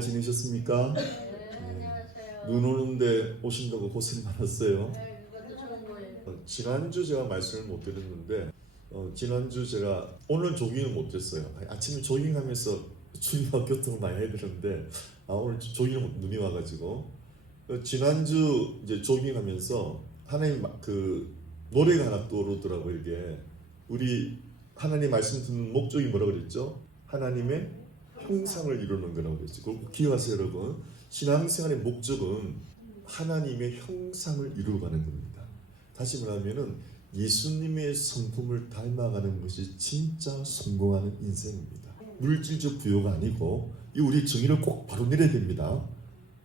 잘 지내셨습니까? 안녕하세요. 눈 오는데 오신다고 고생 많았어요. 네, 이것도 좋은 거예요. 지난주 제가 말씀을 못 드렸는데 지난주 제가 오늘 조깅을 못 했어요. 아침에 조깅하면서 주님과 교통을 많이 해야 되는데 오늘 조깅을 눈이 와가지고 지난주 이제 조깅하면서 하나님 그 노래가 하나 떠오르더라고요. 이게 우리 하나님 말씀 듣는 목적이 뭐라 그랬죠? 하나님의 형상을 이루는 거라고 그랬죠. 그거 기억하세요, 여러분. 신앙생활의 목적은 하나님의 형상을 이루어가는 겁니다. 다시 말하면은 예수님의 성품을 닮아가는 것이 진짜 성공하는 인생입니다. 물질적 부여가 아니고 이 우리 정의를 꼭 바로 내려야 됩니다.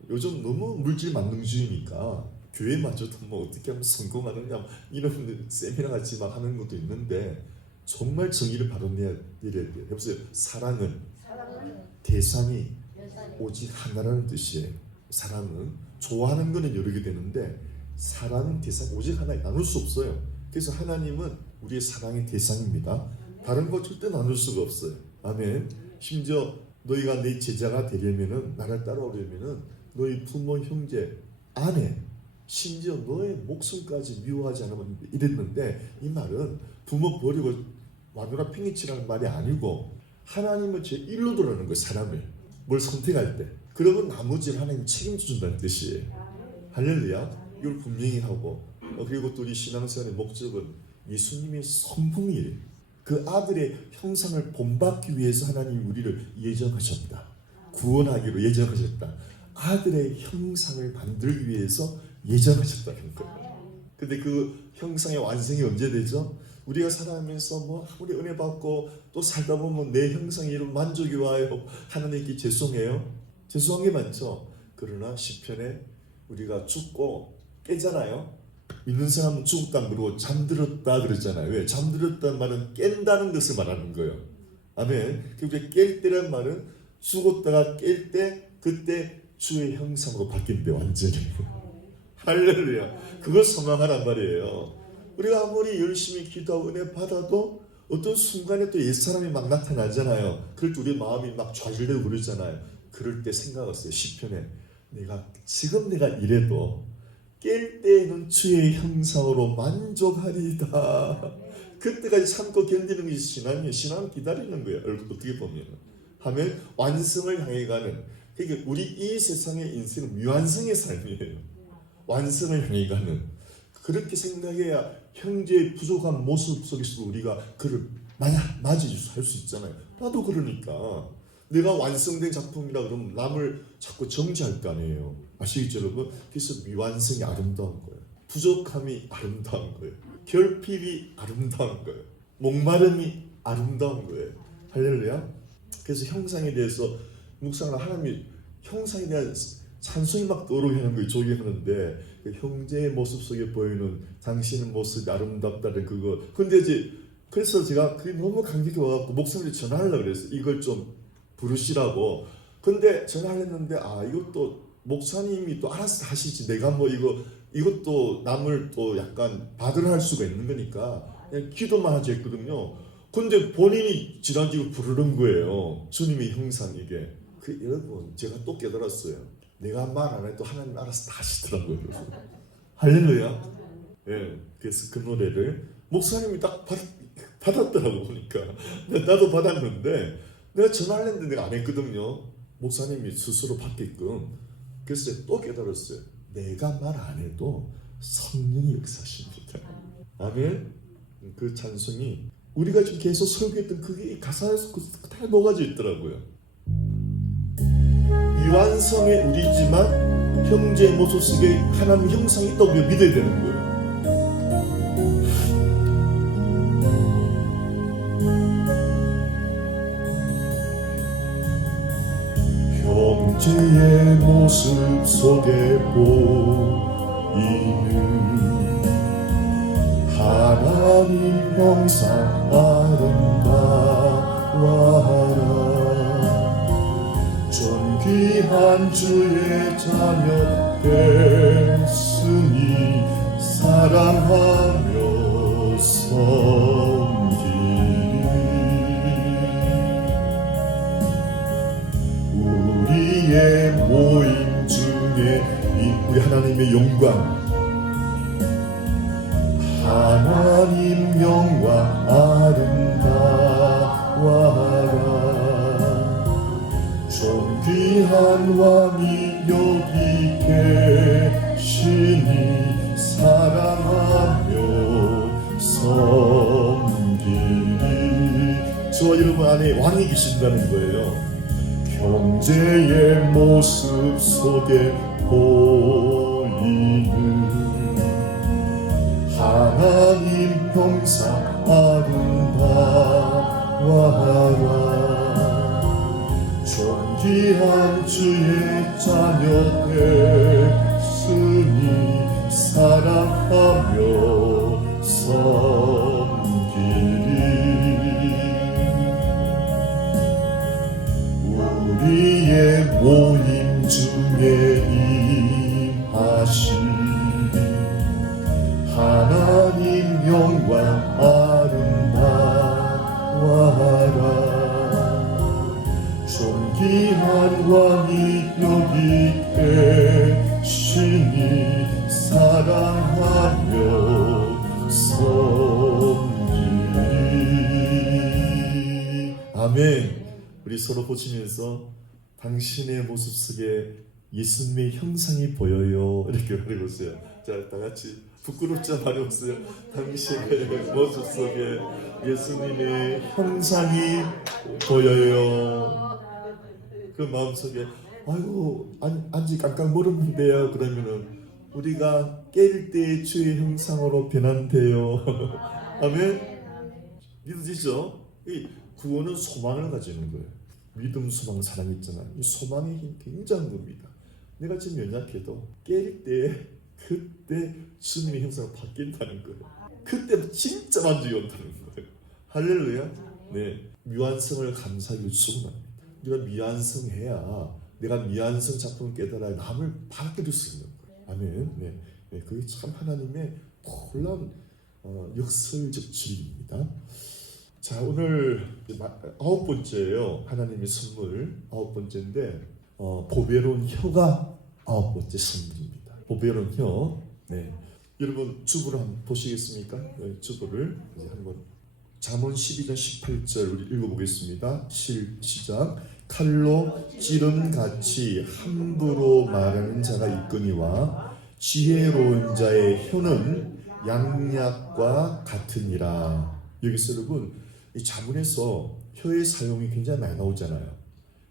요즘 너무 물질 만능주의니까 교회마저도 뭐 어떻게 하면 성공하느냐 이런 세미나 같이 막 하는 것도 있는데 정말 정의를 바로 내려야 돼요. 여보세요. 사랑은 대상이 오직 하나라는 뜻이에요. 사랑은 좋아하는 거는 여러 개 되는데 사랑은 대상 오직 하나에 나눌 수 없어요. 그래서 하나님은 우리의 사랑의 대상입니다. 다른 것 절대 나눌 수가 없어요. 아멘. 심지어 너희가 내 제자가 되려면은 나를 따라오려면은 너희 부모, 형제, 아내, 심지어 너의 목숨까지 미워하지 않으면 이랬는데 이 말은 부모 버리고 마누라 팽이치라는 말이 아니고 하나님은 제1로 두라는 거예요. 사람을 뭘 선택할 때 그러면 나머지를 하나님이 책임져 준다는 뜻이에요. 할렐루야. 이걸 분명히 하고 그리고 또 우리 신앙생활의 목적은 예수님의 성품이에요. 그 아들의 형상을 본받기 위해서 하나님이 우리를 예정하셨다. 구원하기로 예정하셨다. 아들의 형상을 만들기 위해서 예정하셨다는 거예요. 근데 그 형상의 완성이 언제 되죠? 우리가 살아가면서 뭐 아무리 은혜 받고 또 살다 보면 내 형상에 이런 만족이 와요. 하나님께 죄송해요. 죄송한 게 많죠. 그러나 시편에 우리가 죽고 깨잖아요. 믿는 사람은 죽었다 그러고 잠들었다 그러잖아요. 왜? 잠들었다는 말은 깬다는 것을 말하는 거예요. 아멘. 그리고 깰 때란 말은 죽었다가 깰 때 그때 주의 형상으로 바뀐대 완전히. 할렐루야. 그걸 소망하란 말이에요. 우리가 아무리 열심히 기도하고 은혜 받아도 어떤 순간에 또 옛사람이 막 나타나잖아요. 그럴 때 우리 마음이 막 좌절되고 그러잖아요. 그럴 때 생각했어요. 시편에 지금 내가 이래도 깰 때에는 주의 형상으로 만족하리이다. 그때까지 참고 견디는 것이 신앙이에요. 신앙은 기다리는 거예요. 어떻게 보면 하면 완성을 향해 가는. 그러니까 우리 이 세상의 인생은 미완성의 삶이에요. 완성을 향해 가는. 그렇게 생각해야 형제의 부족한 모습 속에서도 우리가 그를 맞이할 수 있잖아요. 나도 그러니까 내가 완성된 작품이라 그러면 남을 자꾸 정지할 거 아니에요. 아시겠죠 여러분? 그래서 미완성이 아름다운 거예요. 부족함이 아름다운 거예요. 결핍이 아름다운 거예요. 목마름이 아름다운 거예요. 할렐루야. 그래서 형상에 대해서 묵상을 하나님이 형상에 대한 찬송이 막 떠오르게 하는 거예요. 조경하는데 그 형제의 모습 속에 보이는 당신의 모습이 아름답다는 그거. 근데 이제 그래서 제가 그게 너무 감격이 와갖고 목사님한테 전화하려고 그랬어요. 이걸 좀 부르시라고. 근데 전화했는데 이것도 목사님이 또 알아서 하시지. 내가 뭐 이것도 남을 또 약간 받으러 할 수가 있는 거니까 그냥 기도만 하지 했거든요. 근데 본인이 지난주에 부르는 거예요. 주님의 형상 이게. 여러분 제가 또 깨달았어요. 내가 말 안 해도 하나님 알아서 다 하시더라고요. 할렐루야. 예, 그래서 그 노래를 목사님이 딱 받았더라고 보니까. 나도 받았는데 내가 전화를 했는데 내가 안 했거든요. 목사님이 스스로 받게끔. 그래서 또 깨달았어요. 내가 말 안 해도 성령이 역사하십니다. 아멘. 그 찬송이 우리가 지금 계속 설교했던 그게 가사에서 다 녹아져 있더라고요. 미완성의 우리지만 형제의 모습 속에 하나님 형상이 있다고 믿어야 되는 거예요. 형제의 모습 속에 보이는 하나님 형상 아름다워하라. 존귀한 주의 자녀 됐으니 사랑하며 섬기리. 우리의 영광 하나님 영광 아름다워라 존귀한 왕이 여기 계시니 사랑하며 섬기리 저와 여러분 안에 왕이 계신다는 거예요. 형제의 모습 속에 보이는 하나님 형상 아름다워라 존귀한 주의 자녀 되으니 사랑하며 섬기리 우리의 모임 중에 임하시니 하나님 영광 아름다워라 존귀한 왕이 여기 계시니 사랑하며 섬기리 아멘. 우리 서로 보시면서 당신의 모습 속에 예수님의 형상이 보여요 이렇게 말해보세요. 자, 다 같이 부끄럽지 말이 없어요. 당신의 모습 속에 예수님의 형상이 보여요. 그 마음속에 아이고 안지 깜깜 멀었는데요 그러면은 우리가 깰 때 주의 형상으로 변한대요. 아멘. 믿으시죠? 이 구원은 소망을 가지는 거예요. 믿음, 소망, 사랑 있잖아요. 이 소망의 힘 굉장한 겁니다. 내가 지금 연약해도 깰 때 그때 주님의 형상으로 바뀐다는 거예요. 그때 진짜 만족이 온다는 거예요. 할렐루야. 네, 미완성을 감사하기 충분합니다. 우리가 미완성해야 내가 미완성 작품을 깨달아야 남을 바뀌을 수 있는 거예요. 아멘. 네, 네, 그게 참 하나님의 놀라운 역설적 진리입니다. 자, 오늘 9번째예요. 하나님의 선물 9번째인데 보배로운 혀가 9번째 선물입니다. 보배로운 혀. 네. 여러분 주부를 한번 보시겠습니까? 네, 주부를 이제 한번 잠언 12장 18절 우리 읽어보겠습니다. 시작. 칼로 찌른 같이 함부로 말하는 자가 있거니와 지혜로운 자의 혀는 양약과 같으니라. 여기서 여러분 이 자문에서 혀의 사용이 굉장히 많이 나오잖아요.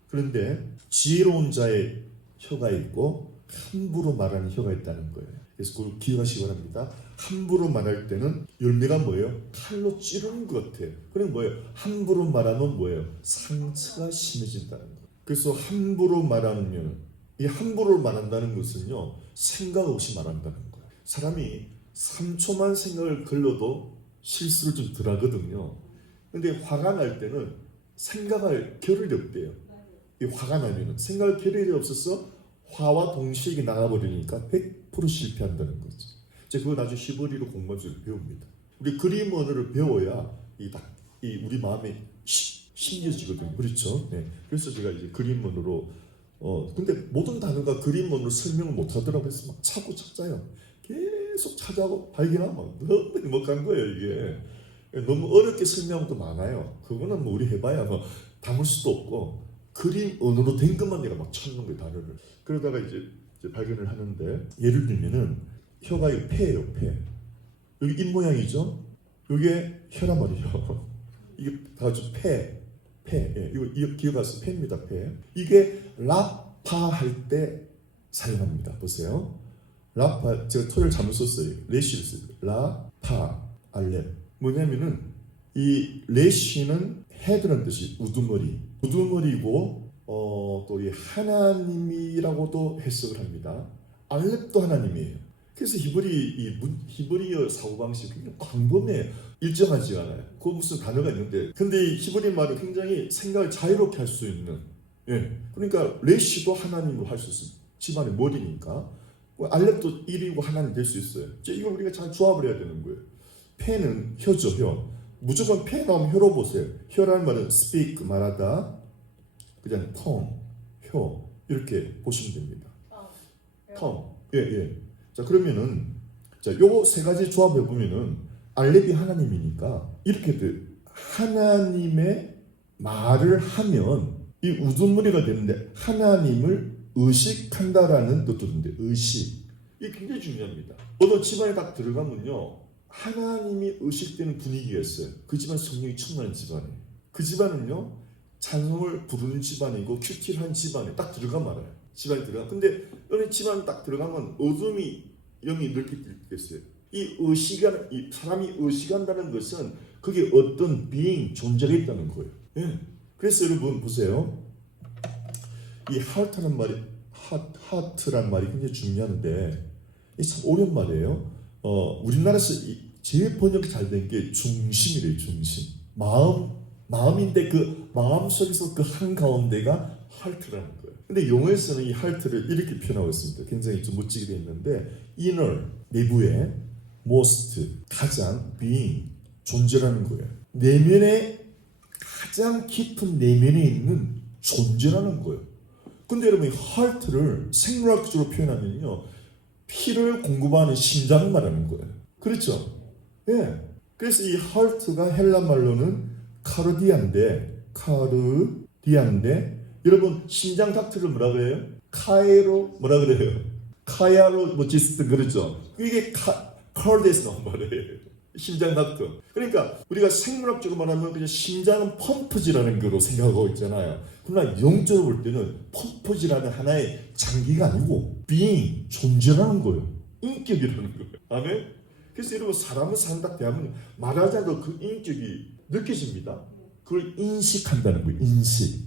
그런데 지혜로운 자의 혀가 있고 함부로 말하는 혀가 있다는 거예요. 그래서 그걸 기억하시기 바랍니다. 함부로 말할 때는 열매가 뭐예요? 칼로 찌르는 것 같아요. 그럼 뭐예요? 함부로 말하면 뭐예요? 상처가 심해진다는 거예요. 그래서 함부로 말하면 이 함부로 말한다는 것은요 생각 없이 말한다는 거예요. 사람이 3초만 생각을 걸러도 실수를 좀 덜 하거든요. 근데 화가 날 때는 생각할 겨를이 없대요. 이 화가 나면 생각할 겨를이 없어서 화와 동시에 이게 나가버리니까 100% 실패한다는 거죠. 제가 그거 나중에 히브리로 공부하면서 배웁니다. 우리 그림 언어를 배워야 우리 마음에 심겨지거든요. 그렇죠? 네. 그래서 제가 이제 그림 언어로 근데 모든 단어가 그림 언어로 설명을 못 하더라고요. 그래서 막 찾아요. 계속 찾아고 발견하면 너무 행복한 거예요, 이게. 너무 어렵게 설명한 것도 많아요. 그거는 뭐 우리 해봐야 뭐 담을 수도 없고 그림 언어로 된 것만 내가 막 찾는 거예요, 단어를. 그러다가 이제 발견을 하는데 예를 들면은 혀가 이 폐예요, 폐. 여기 입 모양이죠? 이게 혀란 말이에요. 이게 다 같이 폐. 예, 이거 기억하세요? 폐입니다, 폐. 이게 라파 할 때 사용합니다. 보세요. 라파, 제가 토요일 잘못 썼어요. 레시를 썼어요. 라파, 알렙. 뭐냐면은 이 레시는 헤드라는 뜻이 우두머리고 또 이 하나님이라고도 해석을 합니다. 알렙도 하나님이에요. 그래서 히브리어 사고방식이 굉장히 광범해요. 일정하지 않아요. 그 무슨 단어가 있는데 근데 이 히브리 말은 굉장히 생각을 자유롭게 할 수 있는 그러니까 레시도 하나님으로 할 수 있어요. 집안의 머리니까 알렙도 일이고 하나님 될 수 있어요. 이거 우리가 잘 조합을 해야 되는 거예요. 폐는 혀죠, 혀. 무조건 폐 나오면 혀로 보세요. 혀라는 말은 speak, 말하다. 그냥 tongue, 혀. 이렇게 보시면 됩니다. tongue. 예. 자, 그러면은 자, 요거 세 가지 조합해 보면은 알렙이 하나님이니까 이렇게 돼. 하나님의 말을 하면 이 우두머리가 되는데 하나님을 의식한다라는 뜻도 있는데 의식. 이게 굉장히 중요합니다. 어느 집안에 딱 들어가면요. 하나님이 의식되는 분위기가 있어요. 그 집안 성령이 충만한 집안이에요. 그 집안은요. 찬송을 부르는 집안이고 큐티한 집안에 딱 들어가면 알아요. 집안에 들어가. 근데 어느 집안 딱 들어가면 어둠이 영이 넓게 들겠어요. 이 의식한 이 사람이 의식한다는 것은 그게 어떤 being 존재가 있다는 거예요. 예. 그래서 여러분 보세요. 이 하트란 말이 하트란 말이 굉장히 중요한데 이 참 어려운 말이에요. 우리나라에서 제일 번역이 잘 된 게 중심이래요. 중심. 마음인데 그 마음 속에서 그 한 가운데가 하트라는 거예요. 근데 영어에서는 이 하트를 이렇게 표현하고 있습니다. 굉장히 좀 멋지게 되어 있는데 inner 내부에 most 가장 being 존재라는 거예요. 내면에 가장 깊은 내면에 있는 존재라는 거예요. 근데 여러분 이 heart를 생물학적으로 표현하면요 피를 공급하는 심장을 말하는 거예요. 그렇죠? 예. 그래서 이 heart가 헬라 말로는 카르디아인데 여러분 심장 닥트를 뭐라 그래요? 카에로 뭐라 그래요? 카야로 뭐 지스트 그러죠? 이게 카르디에서 나온 말이에요. 심장 닥트. 그러니까 우리가 생물학적으로 말하면 그냥 심장은 펌프지라는 거로 생각하고 있잖아요. 그러나 영적으로 볼 때는 펌프지라는 하나의 장기가 아니고 being, 존재라는 거예요. 인격이라는 거예요. 아멘? 그래서 여러분 사람은 산다 대하면 말하지 않아도 그 인격이 느껴집니다. 그걸 인식한다는 거예요. 인식.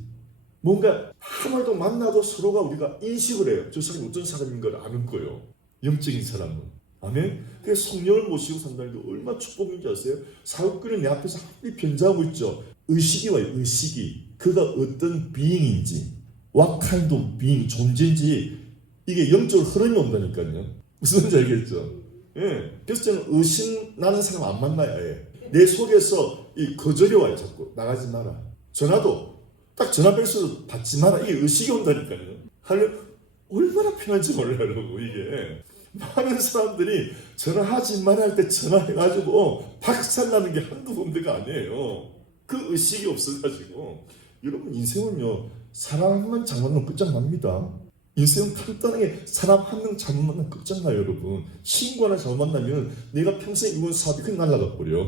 뭔가 하나도 만나도 서로가 우리가 인식을 해요. 저 사람이 어떤 사람인 걸 아는 거예요. 영적인 사람은. 아멘? 그래서 성령을 모시고 산다는 게 얼마나 축복인지 아세요? 사역꾼이 내 앞에서 하나님 변장하고 있죠. 의식이 와요. 의식이. 그가 어떤 being인지 what kind of being, 존재인지 이게 영적으로 흐름이 온다니까요. 무슨 말인지 알겠죠? 예. 그래서 저는 의심 나는 사람 안 만나야 해. 내 속에서 이 거절이 와요. 자꾸 나가지 마라. 전화도 딱 전화 벨소리 받지 마라. 이게 의식이 온다니까요. 얼마나 편한지 몰라요. 이게. 많은 사람들이 전화하지 말아 할 때 전화해가지고 박살나는 게 한두 군데가 아니에요. 그 의식이 없어가지고. 여러분 인생은요. 사람 한 명 잘못 만나면 끝장납니다. 인생은 간단하게 사람 한 명 잘못 만나면 끝장나요. 여러분. 친구 하나 잘못 만나면 내가 평생 이룬 사업이 그냥 날아가 버려.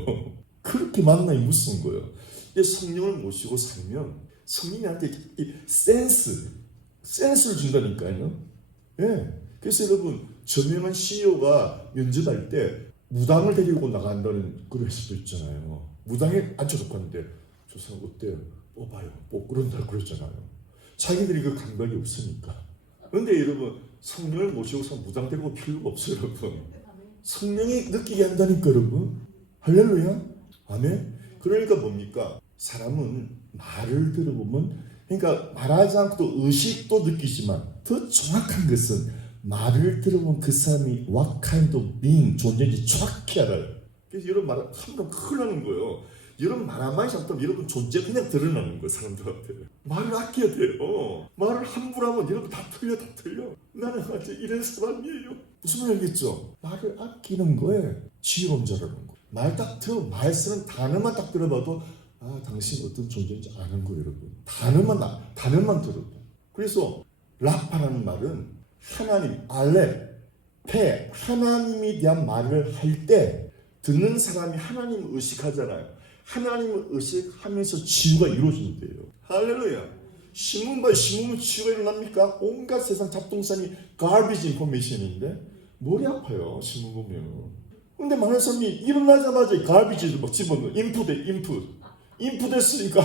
그렇게 만나기 무서운 거예요. 성령을 모시고 살면 성령이 나한테 이 센스를 준다니까요. 예. 그래서 여러분 저명한 CEO가 연주할 때 무당을 데리고 나간다는 그럴 수도 있잖아요. 무당에 앉혀놓고 하는데 저 사람 어때요? 뽑아요. 그런다고 그랬잖아요. 자기들이 그 감각이 없으니까. 그런데 여러분 성령을 모시고서 무당 데리고 필요가 없어요. 여러분. 성령이 느끼게 한다니까 여러분. 할렐루야. 아멘. 그러니까 뭡니까? 사람은 말을 들어보면 그러니까 말하지 않고도 의식도 느끼지만 더 정확한 것은 말을 들어보면 그 사람이 what kind of being 존재인지 정확히 알아요. 그래서 이런 말 하면 큰일 나는 거예요. 이런 말 한마디 잡다면 여러분 존재 그냥 드러나는 거예요. 사람들한테. 말을 아껴야 돼요. 말을 함부로 하면 여러분 다 틀려. 나는 아직 이런 사람이에요. 무슨 말 알겠죠? 말을 아끼는 거에 지혜론자라는 거. 말 딱 들어 말 쓰는 단어만 딱 들어봐도 당신 어떤 존재인지 아는 거예요. 여러분. 단어만 들어도. 그래서 라파라는 말은 하나님, 페, 하나님에 대한 말을 할 때 듣는 사람이 하나님을 의식하잖아요. 하나님을 의식하면서 치유가 이루어진대요. 할렐루야. 신문 봐요. 신문은 치유가 일어납니까? 온갖 세상 잡동사니 garbage information인데 머리 아파요. 신문 보면. 근데 많은 사람이 일어나자마자 garbage를 막 집어넣어. 인풋 했으니까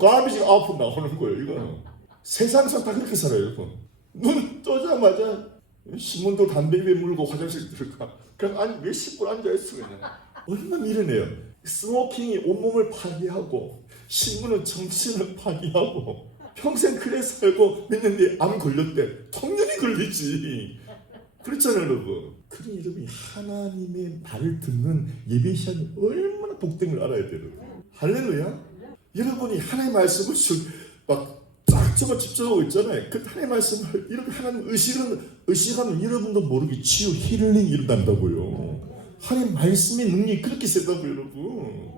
garbage가 output 나오는 거예요. 이거는. 세상에서 다 그렇게 살아요. 여러분. 눈 뜨자마자 신문도 담배 입에 물고 화장실 들어가. 그냥 몇십 분 앉아있어 그냥. 얼마나 미련해요. 스모킹이 온몸을 파괴하고 신문은 정신을 파괴하고 평생 그래 살고 몇 년 뒤에 암 걸렸대. 통년이 걸리지. 그렇잖아요 여러분. 그런 여러분이 하나님의 말을 듣는 예배 시간이 얼마나 복된 걸 알아야 돼요. 할렐루야. 여러분이 하나님의 말씀을 막 쫙 초점을 집중하고 있잖아요. 그 하나님의 말씀을 이렇게 하나님 의식하면 여러분도 모르게 치유 힐링 일어난다고요. 하나님 말씀의 능력이 그렇게 세다고요, 여러분.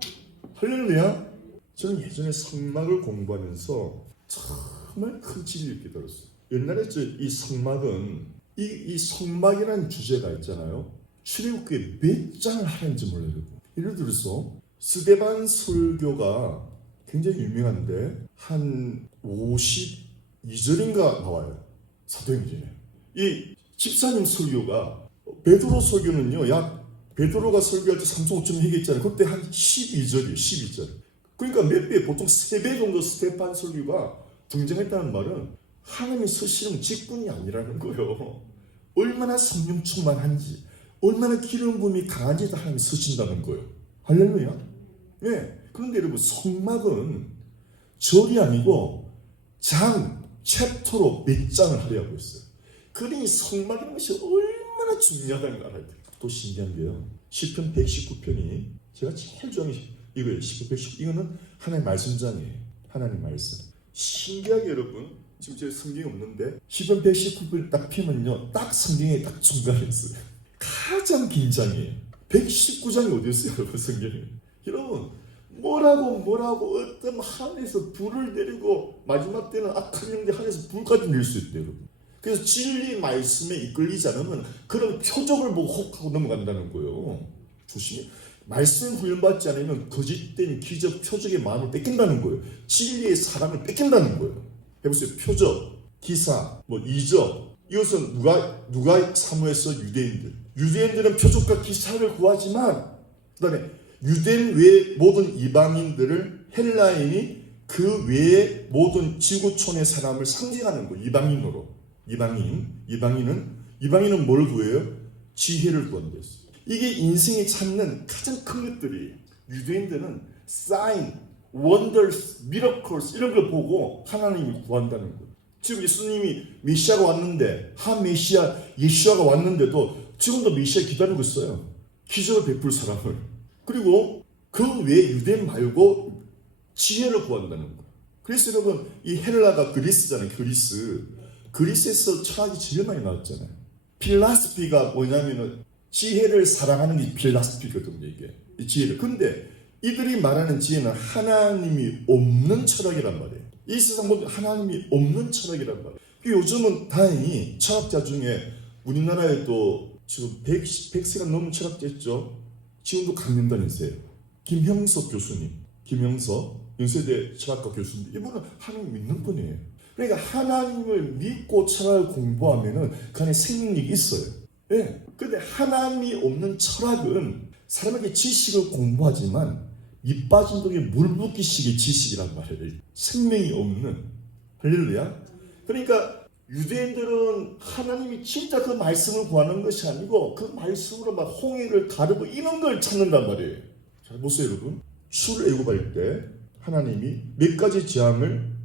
할렐루야. 저는 예전에 성막을 공부하면서 정말 큰 진리를 깨달았어요. 옛날에 이 성막은 이 성막이라는 주제가 있잖아요. 출애굽기에 몇 장을 하는지 몰라요. 예를 들어서 스데반 설교가 굉장히 유명한데 한 52절인가 나와요. 사도행전에. 이 집사님 설교가 베드로 설교는요. 약 베드로가 설교할 때 3,5천 얘기했잖아요. 그때 한 12절이에요. 12절. 그러니까 몇 배, 보통 3배 정도 스테판 설교가 등장했다는 말은 하나님의 서실은 직분이 아니라는 거예요. 얼마나 성령 충만한지, 얼마나 기름 부음이 강한지 다 하나님이 서신다는 거예요. 할렐루야. 네. 그런데 여러분 성막은 절이 아니고 챕터로 몇 장을 하려고 했어요. 그러니 성막이라는 것이 얼마나 중요하다는 걸 알아야 돼요. 또 신기한 게요. 시편 119편이 제가 제일 좋아하는 이거예요. 시편 119. 이거는 하나님의 말씀장이에요. 하나님 말씀. 신기하게 여러분 지금 제 성경이 없는데 시편 119편 딱 피면요. 딱 성경에 딱 중간에 있어요. 가장 긴 장이에요. 119장이 어디였어요, 여러분 성경에? 여러분 뭐라고 어떤 하늘에서 불을 내리고 마지막 때는 악한 영들 하늘에서 불까지 낼 수 있대요, 여러분. 그래서 진리 말씀에 이끌리지 않으면 그런 표적을 보고 혹하고 넘어간다는 거예요. 조심히. 말씀 훈련받지 않으면 거짓된 기적, 표적의 마음을 뺏긴다는 거예요. 진리의 사랑을 뺏긴다는 거예요. 해보세요. 표적, 기사, 이적. 이것은 누가 사모했어? 유대인들은 표적과 기사를 구하지만 그 다음에 유대인 외의 모든 이방인들을 헬라인이 그 외의 모든 지구촌의 사람을 상징하는 거예요. 이방인은 뭘 구해요? 지혜를 구한댔어요. 이게 인생이 찾는 가장 큰 것들이 유대인들은 sign, wonders, miracles 이런 걸 보고 하나님이 구한다는 거예요. 지금 예수님이 메시아가 왔는데 한 메시아 예수아가 왔는데도 지금도 메시아 기다리고 있어요. 기적을 베풀 사람을. 그리고 그 외에 유대인 말고 지혜를 구한다는 거예요. 그래서 여러분 이 헬라가 그리스잖아요. 그리스에서 철학이 제일 많이 나왔잖아요. 필라스피가 뭐냐면은 지혜를 사랑하는 게 필라스피거든요. 이게 지혜를. 근데 이들이 말하는 지혜는 하나님이 없는 철학이란 말이에요. 이 세상 모든 하나님이 없는 철학이란 말이에요. 요즘은 다행히 철학자 중에 우리나라에도 지금 100세가 넘는 철학자 있죠. 지금도 강림 다니세요. 김형석 교수님. 연세대 철학과 교수님. 이분은 하나님 믿는 분이에요. 그러니까 하나님을 믿고 철학을 공부하면은 그 안에 생명력이 있어요. 예. 근데 하나님이 없는 철학은 사람에게 지식을 공부하지만 밑 빠진 독에 물 붓기식의 지식이란 말이에요. 생명이 없는. 할렐루야. 그러니까 유대인들은 하나님이 진짜 그 말씀을 구하는 것이 아니고 그 말씀으로 막 홍해를 가르고 이런 걸 찾는단 말이에요. 잘 보세요, 여러분. 출애굽할 때 하나님이 몇 가지 재앙을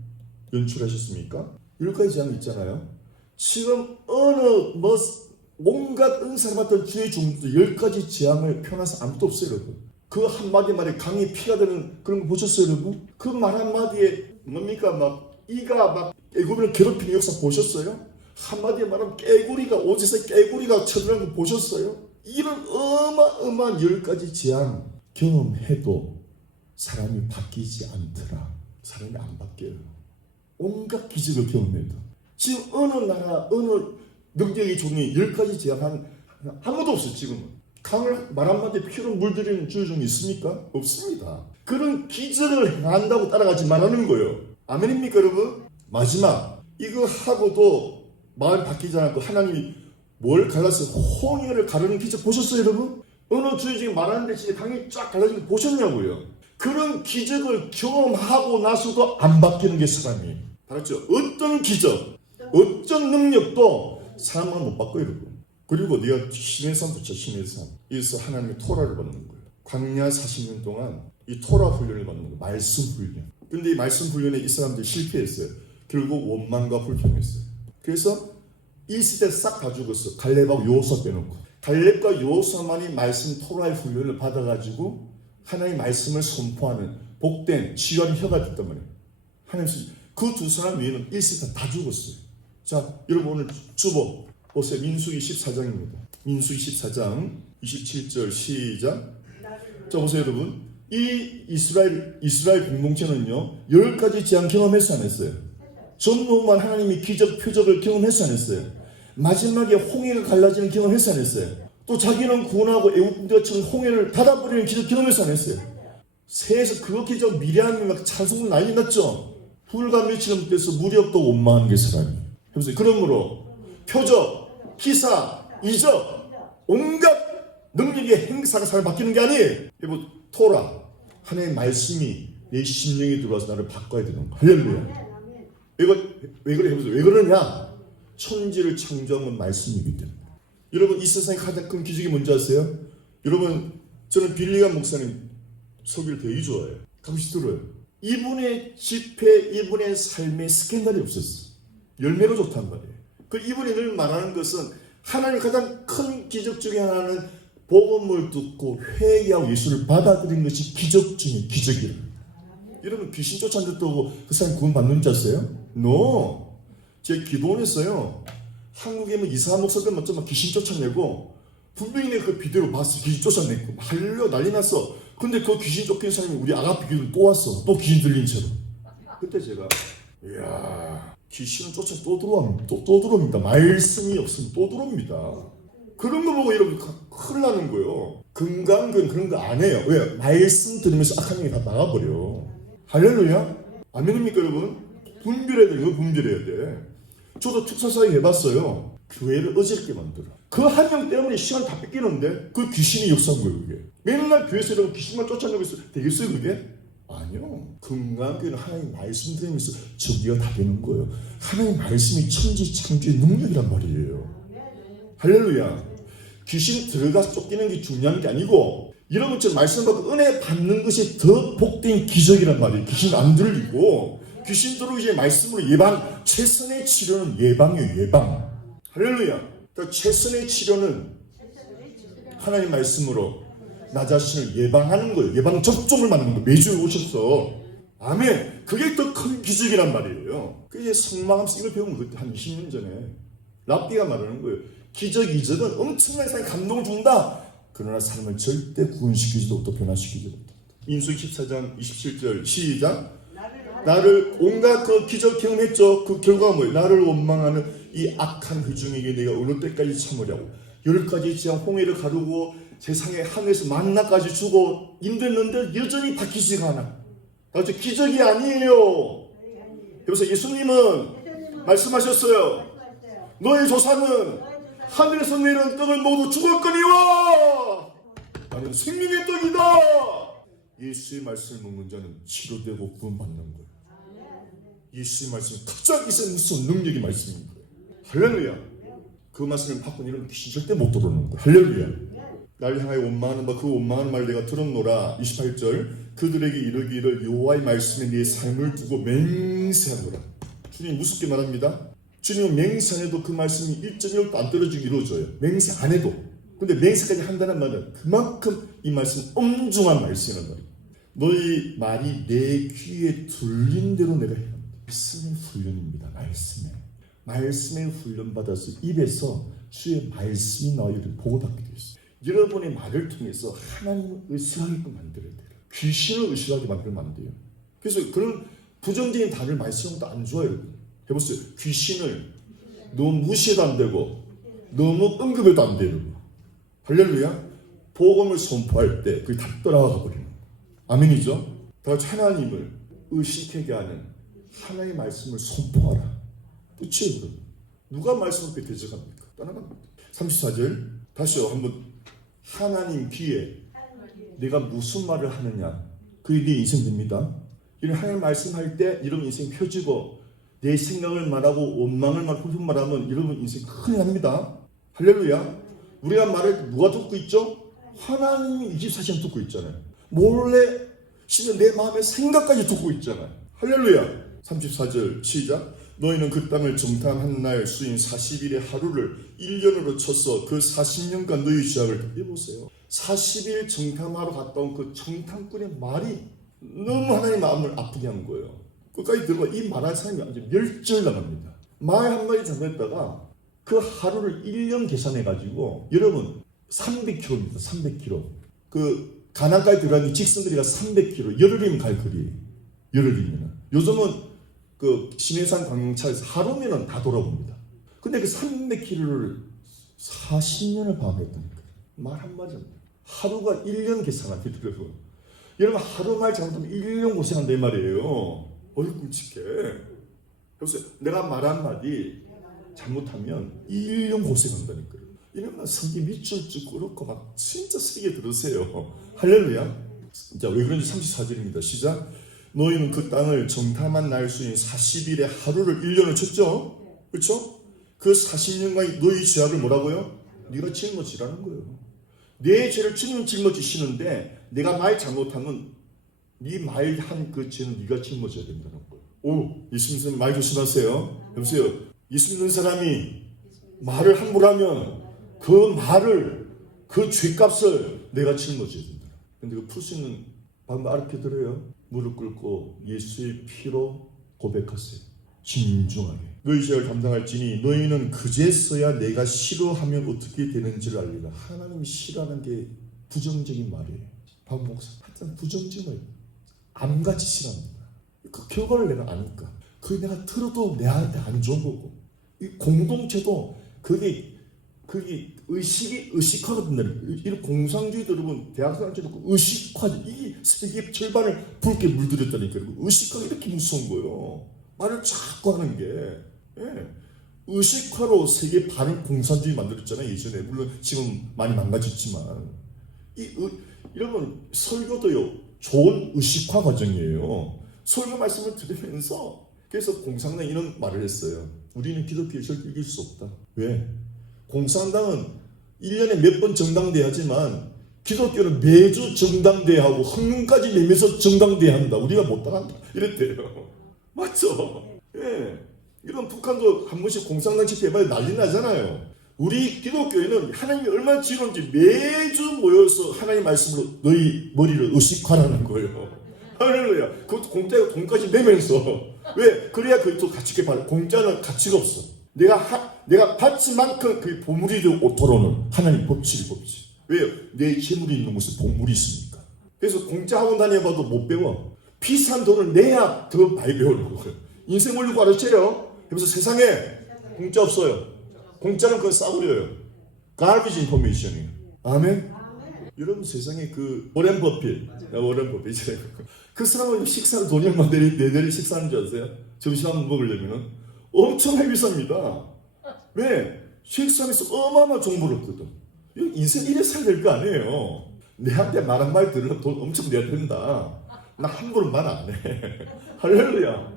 연출하셨습니까? 10가지 재앙이 있잖아요. 지금 온갖 은사를 받던 주의 종들 10가지 재앙을 표현해서 아무도 없어요, 여러분. 그 한마디 말에 강이 피가 되는 그런 거 보셨어요, 여러분? 그 말 한마디에 뭡니까? 이가 애굽을 괴롭히는 역사 보셨어요? 한마디에 말하면 오지서 깨구리가 쳐들어간 거 보셨어요? 이런 어마어마한 10가지 재앙 경험해도 사람이 바뀌지 않더라. 사람이 안 바뀌어요. 온갖 기적을 경험해도. 지금 어느 나라, 어느 능력의 종이 10가지 재앙한 아무도 없어요, 지금은. 강을 말 한마디에 피로 물들이는 주종이 있습니까? 없습니다. 그런 기적을 행한다고 따라가지 말라는 거예요. 아멘입니까, 여러분? 마지막, 이거 하고도 마음이 바뀌지 않고 하나님이 뭘 갈라서 홍해를 가르는 기적 보셨어요, 여러분? 어느 주종이 말하는데 진짜 강이 쫙 갈라진 거 보셨냐고요? 그런 기적을 경험하고 나서도 안 바뀌는 게 사람이에요. 알았죠? 어떤 기적, 어떤 능력도 사람은 못 바꿔요, 여러분. 그리고 네가 신의 산 붙여, 신의 산. 여기서 하나님의 토라를 받는 거예요. 광야 40년 동안 이 토라 훈련을 받는 거예요. 말씀 훈련. 근데 이 말씀 훈련에 이 사람들이 실패했어요. 결국 원망과 불평했어요. 그래서 이 시대 싹 다 죽었어. 갈렙하고 여호수아 빼놓고. 갈렙과 여호수아만이 말씀 토라의 훈련을 받아가지고 하나님의 말씀을 선포하는 복된 치유하는 혀가 됐단 말이에요. 하나님께서 그 두 사람 외에는 1세대 다 죽었어요. 자, 여러분 오늘 주보 보세요. 민수기 14장입니다. 민수기 14장 27절 시작. 자, 보세요 여러분. 이 이스라엘 공동체는요 10가지 재앙 경험했어 안 했어요? 전부만 하나님이 기적 표적을 경험했어 안 했어요? 마지막에 홍해가 갈라지는 경험했어 안 했어요? 또 자기는 구원하고 애국자처럼 홍해를 닫아버리는 기적 경험했어 안 했어요? 새에서 그거 기적 미래하면 막 찬송을 난리 났죠. 불과 며칠 넘게서 무렵도 원망하는 게 사람이에요. 그래서 그러므로 표적, 기사, 이적, 온갖 능력의 행사가 사람을 바뀌는 게 아니에요. 여러분 토라 하나님의 말씀이 내 심령에 들어와서 나를 바꿔야 되는 거야. 할렐루야. 왜 그래 해보세요. 왜 그러냐? 천지를 창조한 건 말씀이기 때문에. 여러분 이 세상에 가장 큰 기적이 뭔지 아세요? 여러분 저는 빌리감 목사님 설교를 되게 좋아해요. 가끔씩 들어요. 이분의 집회, 이분의 삶에 스캔들이 없었어. 열매가 좋단 말이에요. 그 이분이 늘 말하는 것은 하나님 가장 큰 기적 중에 하나는 복음을 듣고 회개하고 예수를 받아들인 것이 기적 중에 기적이라. 여러분 귀신 쫓아냈다고 그 사람 구원 받는 줄 아세요? No. 제가 기도원했어요. 한국에 뭐 이상한 목사들 맞죠? 귀신 쫓아내고 분명히 내가 그 비디오를 봤어. 귀신 쫓아내고 할려 난리 났어. 근데 그 귀신 쫓기는 사람이 우리 아가피 교회로 또 왔어. 또 귀신 들린 채로. 그때 제가 이야 귀신은 쫓아 또 들어옵니다. 말씀이 없으면 또 들어옵니다. 그런 거 보고 여러분 큰일 나는 거예요. 금강근 그런 거 안 해요. 왜? 말씀 들으면서 악한 영이 다 나가버려. 할렐루야? 아멘입니까 여러분? 분별해야 돼. 이거 분별해야 돼. 저도 축사사회 해봤어요. 교회를 어지럽게 만들어. 그 한 명 때문에 시간 다 뺏기는데 그 귀신이 역사한 거예요 그게. 맨날 교회에서 이러면 귀신만 쫓아내고 있어. 되겠어요 그게? 아니요. 금강교회는 하나님 말씀 들으면서 저기가 다 되는 거예요. 하나님 말씀이 천지 창조의 능력이란 말이에요. 할렐루야. 귀신 들어가서 쫓기는 게 중요한 게 아니고 여러분처럼 말씀 받고 은혜 받는 것이 더 복된 기적이란 말이에요. 귀신 안 들리고 귀신 들어오기 전에 말씀으로 예방. 최선의 치료는 예방이에요. 예방. 할렐루야. 그러니까 최선의 치료는 하나님 말씀으로 나 자신을 예방하는 거예요. 예방 접종을 만드는 거예요. 매주 오셔서. 아멘. 그게 더 큰 기적이란 말이에요. 그게 성망함수 이걸 배운 거 그때 한 20년 전에 랍비가 말하는 거예요. 기적 이적은 엄청나게 사람에 감동을 준다. 그러나 사람을 절대 구원시키지도 못하고 변화시키지 못한다. 민수기 14장 27절 시작. 나를 온갖 그 기적 경험했죠. 그 결과가 뭐예요? 나를 원망하는 이 악한 회중에게 내가 어느 때까지 참으려고. 10가지 지하 홍해를 가르고 세상에 하늘에서 만나까지 주고 인도했는데 여전히 다 기적이 하나. 아주 기적이 아니에요. 그래서 예수님은 말씀하셨어요. 너의 조상은 하늘에서 내려온 떡을 먹어도 죽었거니와 나는 생명의 떡이다. 예수의 말씀을 먹는 자는 치료되고 구원받는 거예요. 예수의 말씀은 가장 이상 무슨 능력의 말씀인 거예요. 할렐루야. 그 말씀을 받고 이러면 귀신 절대 못 들어오는 거예요. 할렐루야. 날 향하여 원망하는 바 그 원망하는 말 내가 들었노라. 28절 그들에게 이르기를 여호와의 말씀에 네 삶을 두고 맹세하노라. 주님 무섭게 말합니다. 주님은 맹세 안 해도 그 말씀이 1.1도 안 떨어지게 이루어져요. 맹세 안 해도. 근데 맹세까지 한다는 말은 그만큼 이 말씀은 엄중한 말씀이란 말이에요. 너희 말이 내 귀에 들린 대로 내가 해야 합니다. 말씀의 훈련입니다. 말씀의 훈련받아서 입에서 주의 말씀이 나와 이렇게 보고받게 되어 있어요. 여러분의 말을 통해서 하나님을 의식하게끔 만들어야 돼요. 귀신을 의식하게 만들면 안 돼요. 그래서 그런 부정적인 단어를 말씀하는 것도 안 좋아요. 해보세요. 귀신을 너무 무시해도 안 되고 너무 언급해도 안 돼요. 할렐루야. 복음을 선포할 때 그게 다 떠나가 버리는 거예요. 아멘이죠. 다 같이 하나님을 의식하게 하는 하나님의 말씀을 선포하라. 끝이에요. 그러면. 누가 말씀 앞에 대적합니까? 떠나갑니다. 34절 다시요. 한번 하나님 귀에 내가 무슨 말을 하느냐 그게 네 인생 됩니다. 이런 하나님 말씀할 때 여러분 인생 펴지고 내 생각을 말하고 원망을 말하고 훌륭 말하면 여러분 인생 큰일 납니다. 할렐루야. 우리가 말할 때 누가 듣고 있죠? 하나님이 24시간 듣고 있잖아요. 몰래 심지어 내 마음의 생각까지 듣고 있잖아요. 할렐루야. 34절 시작. 너희는 그 땅을 정탐한 날 수인 40일의 하루를 1년으로 쳐서 그 40년간 너희 죄악을 해보세요. 40일 정탐하러 갔다 온 그 정탐꾼의 말이 너무 하나님 마음을 아프게 한 거예요. 끝까지 들어봐. 이 말할 사람이 아주 멸절당합니다. 말 한마디 잘못했다가 그 하루를 1년 계산해가지고 여러분 300km입니다. 300km. 그 가나까지 들어가는 직선거리가 300km. 열흘이면 갈 거리예요. 열흘이면. 요즘은 그 신해산 관광차에서 하루면은 다 돌아옵니다. 근데 그 300km를 40년을 방황했다니까. 말 한마디 안 돼. 하루가 1년 계산하더라고요. 여러분 하루 말 잘못하면 1년 고생한단 말이에요. 어이 끔찍해. 그래서 내가 말 한마디 잘못하면 1년 고생한다니까요. 이러면 성기 밑줄 쭉 꿇고 막 진짜 세게 들으세요. 할렐루야. 자, 왜 그런지 34절입니다. 시작. 너희는 그 땅을 정탐한 날 수인 40일의 하루를 1년을 쳤죠. 그렇죠? 그 40년간 너희 죄악을 뭐라고요? 네가 짊어지라는 거예요. 내 죄를 주님 짊어지시는데 내가 말 잘못하면 네 말 한 그 죄는 네가 짊어져야 된다는 거예요. 오, 예수 믿는 말 조심하세요. 여보세요. 예수 믿는 사람이 말을 함부로 하면 그 말을 그 죄값을 내가 짊어져야 된다. 근데 그 풀 수 있는 방법 알게 들어요. 무릎 꿇고 예수의 피로 고백하세요. 진중하게. 너희 죄를 감당할지니 너희는 그제서야 내가 싫어하면 어떻게 되는지를 알리라. 하나님이 싫어하는 게 부정적인 말이에요. 박 목사 하여튼 부정적인 암같이 싫어합니다. 그 결과를 내가 아니까. 그게 내가 들어도 내한테 안 좋은 거고. 이 공동체도 그게 의식화거든요. 이런 공상주의 여러분 대학생한테 의식화지. 이게 세계 절반을 붉게 물들였다니까. 의식화가 이렇게 무서운 거예요. 말을 자꾸 하는 게. 예. 의식화로 세계 반을 공산주의 만들었잖아요. 예전에. 물론 지금 많이 망가졌지만. 여러분 설교도요. 좋은 의식화 과정이에요. 설교 말씀을 들으면서 그래서 공산당이 이런 말을 했어요. 우리는 기독교에 절대 이길 수 없다. 왜? 공산당은 1년에 몇 번 정당대회 하지만 기독교는 매주 정당대회하고 헌금까지 내면서 정당대회 한다. 우리가 못 당한다. 이랬대요. 맞죠? 예. 이런 북한도 한 번씩 공산당 집회해봐야 난리 나잖아요. 우리 기독교에는 하나님이 얼마나 지혜로운지 매주 모여서 하나님 말씀으로 너희 머리를 의식하라는 거예요. 할렐루야. 그것도 공짜가 돈까지 내면서. 왜? 그래야 그게 또 가치 있게 받아. 공짜는 가치가 없어. 내가 바친 만큼 그게 보물이 되고 돌아오는 하나님 법칙이 법칙. 왜요? 내 재물이 있는 곳에 보물이 있으니까. 그래서 공짜 학원 다녀봐도 못 배워. 비싼 돈을 내야 더 많이 배우는 거예요. 인생 원리 가르쳐요. 그래서 세상에 공짜 없어요. 공짜는 그건 싸구려요. garbage information이에요. 아멘? 여러분 세상에 그 워렌 버핏 그 사람은 식사를 돈이 얼마 내내 식사하는 줄 아세요? 점심 한번 먹으려면 엄청나게 비쌉니다. 왜? 식사하면서 어마어마한 정보를 얻거든. 인생 이래 살야 될 거 아니에요. 내한테 말 한 말 들으면 돈 엄청 내야 된다. 나 함부로 말 안 해. 할렐루야.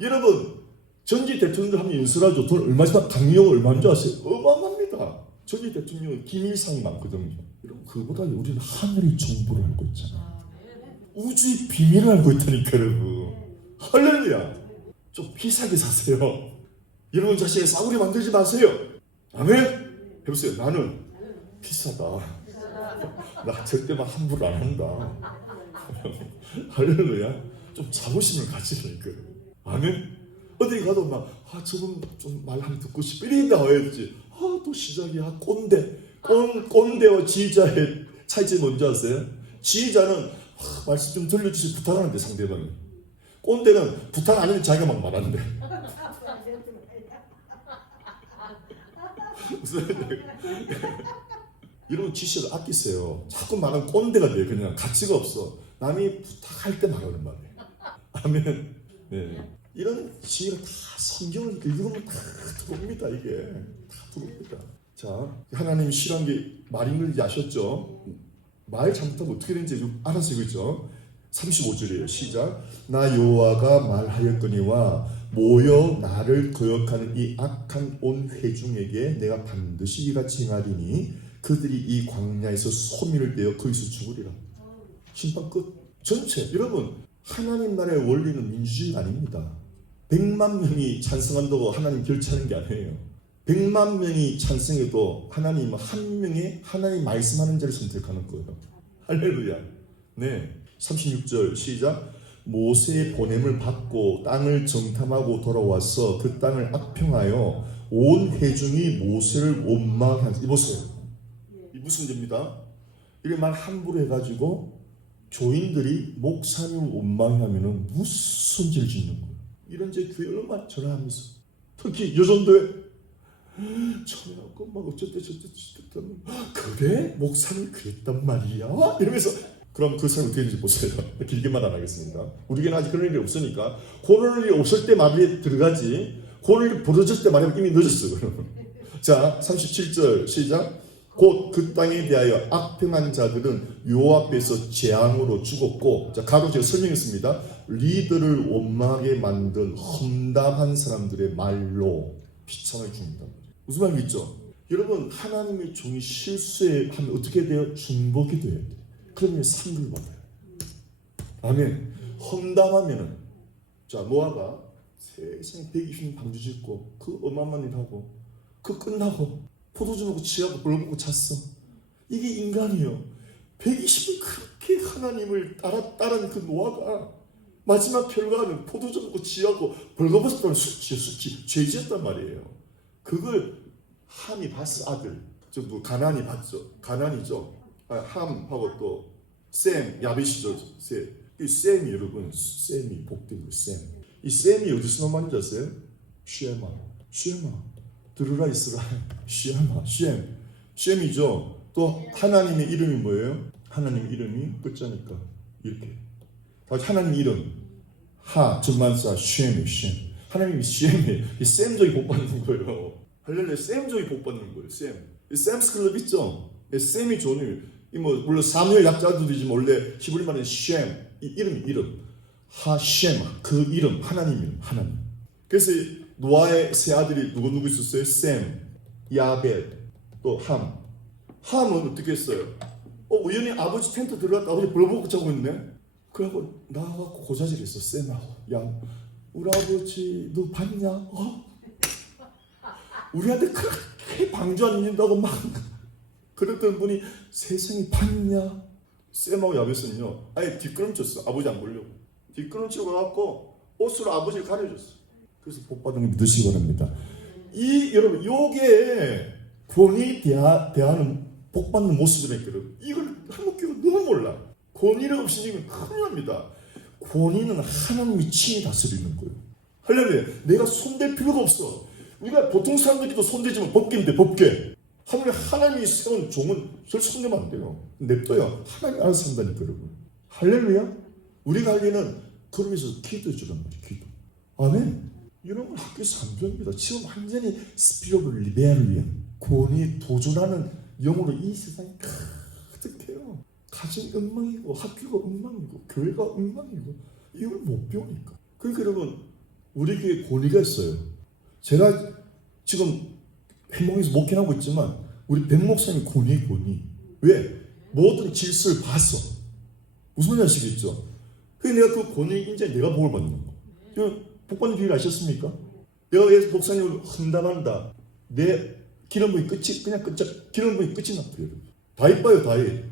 여러분 전직 대통령들 하면 인수라죠. 돈 얼마지만 강력 얼마인 줄 아세요? 어마어마합니다. 전직 대통령은 기밀상이 많거든요. 여러분 그보다 우리는 하늘의 정보를 알고 있잖아. 우주의 비밀을 알고 있다니까 여러분. 할렐루야. 좀 비싸게 사세요. 여러분 자신의 싸구려 만들지 마세요. 아멘. 해보세요. 나는 비싸다. 나 절대 막 함부로 안 한다. 할렐루야. 좀 자부심을 가지라니까. 아멘. 어디 가도 막 저분 좀 말 한번 듣고 싶어 이래 나와야지. 또 시작이야. 꼰대와 지휘자의 차이점이 뭔지 아세요? 지휘자는 말씀 좀 들려주시 부탁하는데 상대방이. 꼰대는 부탁 안 하면 자기가 막 말하는데. 여러분 지시를 아끼세요. 자꾸 말하면 꼰대가 돼요. 그냥 가치가 없어. 남이 부탁할 때 말하는 말이에요. 아멘. 네. 이런 지혜가 다 성경을 읽으면 다 들어옵니다. 이게 다 들어옵니다. 자, 하나님이 싫어한 게 말인지 아셨죠? 말 잘못하면 어떻게 되는지 알아서 읽었죠? 35절이에요. 시작. 나 여호와가 말하였거니와 모여 나를 거역하는 이 악한 온 회중에게 내가 반드시 이같이 행하리니 그들이 이 광야에서 소민을 떼어 거기서 죽으리라. 심판 끝. 전체 여러분 하나님 나라의 원리는 민주주의가 아닙니다. 100만 명이 찬성한다고 하나님 결정하는 게 아니에요. 100만 명이 찬성해도 하나님은 한 명의 하나님 말씀하는 자를 선택하는 거예요. 할렐루야. 네. 36절 시작. 모세의 보냄을 받고 땅을 정탐하고 돌아와서 그 땅을 악평하여 온 회중이 모세를 원망한. 이보세요. 이 무슨 죄입니다. 이런 말 함부로 해가지고 교인들이 목사님을 원망하면은 무슨 죄를 짓는 거예요. 이런 죄 교회 얼마나 전화하면서 특히 여전도에 전화하고 막 어쨌든 그래? 목사님 그랬단 말이야? 이러면서 그럼 그 사람 어떻게 되는지 보세요. 길게만 안 하겠습니다. 우리에게는 아직 그런 일이 없으니까 그런 일이 없을 때 말이 들어가지 그런 일이 벌어질 때 말하면 이미 늦었어. 자 37절 시작. 곧 그 땅에 대하여 악평한 자들은 요 앞에서 재앙으로 죽었고, 자 가로 제가 설명했습니다. 리더를 원망하게 만든 험담한 사람들의 말로 비참하게 죽는다. 무슨 말이겠죠? 여러분 하나님의 종이 실수하면 어떻게 돼요? 중보기도 해야 돼요. 그러면 상급을 받아요. 아멘. 험담하면은 자 노아가 세상에 120년 방주 짓고 그 어마어마한 일 하고 그 끝나고 포도주 먹고 취하고 벌 먹고 잤어. 이게 인간이에요. 120년 그렇게 하나님을 따른 그 노아가 마지막 결과는 포도주 먹고 취하고 벌거벗었다는 수치 죄지었단 말이에요. 그걸 함이 봤어. 아들 저 가나안이 봤죠. 가나안이죠. 함하고 또 셈, 야벳이죠. 이 셈이 여러분 셈이 복된 거 셈. 이 셈이 어디서 나온 줄 아세요? 쉐마 들으라 이스라엘 쉐마 셈이죠. 또 하나님의 이름이 뭐예요? 하나님 이름이 끝자니까 이렇게 하나님 이름 하 전만사 쉐미 하나님이 쉐미 이 셈족이 복 받는 거예요. 할렐루야 셈족이 복 받는 거예요. 이 셈스 클럽 있죠? 셈이 좋은 물론 사무엘 약자들이지만 원래 히브리 말은 쉔 이 이름 하쉔 그 이름 하나님 이름 하나님. 그래서 노아의 세 아들이 누구 있었어요? 셈, 야벳, 또 함은 어떻게 했어요? 우연히 아버지 텐트 들어갔다 아버지 벌벌고 자고 있네. 그래갖고 나와갖고 고자질했어. 셈하고 야 우리 아버지 너 봤냐? 우리한테 그렇게 방주 안 잊는다고 막 그랬던 분이 세상에 봤냐? 셈하고 야벳은요 아예 뒷걸음쳤어. 아버지 안 보려고 뒷걸음치고 가갖고 옷으로 아버지를 가려줬어. 그래서 복받은 걸 믿으시기 바랍니다. 여러분 요게 권위 대하는 복받는 모습이라니까 여러분 이걸 한국 교회가 너무 몰라. 권위를 없이는 큰일 납니다. 권위는 하나님이 친히 다스리는 거예요. 할렐루야. 내가 손댈 필요가 없어. 우리가 보통 사람들끼리도 손대지만 법계인데 법계. 하나님이 세운 종은 절 손대면 안 돼요. 냅둬요. 하나님이 알아서 한다니까 여러분. 할렐루야. 우리가 할 일은 그러면서 기도해 주란 말이에요. 기도. 아멘. 이런 걸 학교에서 안 배웁니다. 지금 완전히 스피릿 오브 리베리언 권위에 도전하는 영으로 이 세상이 가득해요. 가정이 엉망이고 학교가 엉망이고 교회가 엉망이고 이걸 못 배우니까. 그러니까 여러분 우리 교회에 권위가 있어요. 제가 지금 행복에서 목회하고 있지만 우리 백 목사님 권위. 왜? 모든 질서를 봤어. 무슨 말인지 아시겠죠? 그래서 내가 그 권위 인제 내가 복을 받는 거. 복받는 비밀 아셨습니까? 내가 왜 목사님을 험담한다. 내 기름부의 끝이 그냥 기름부의 끝이 나쁘요. 다 이뻐요, 다 이.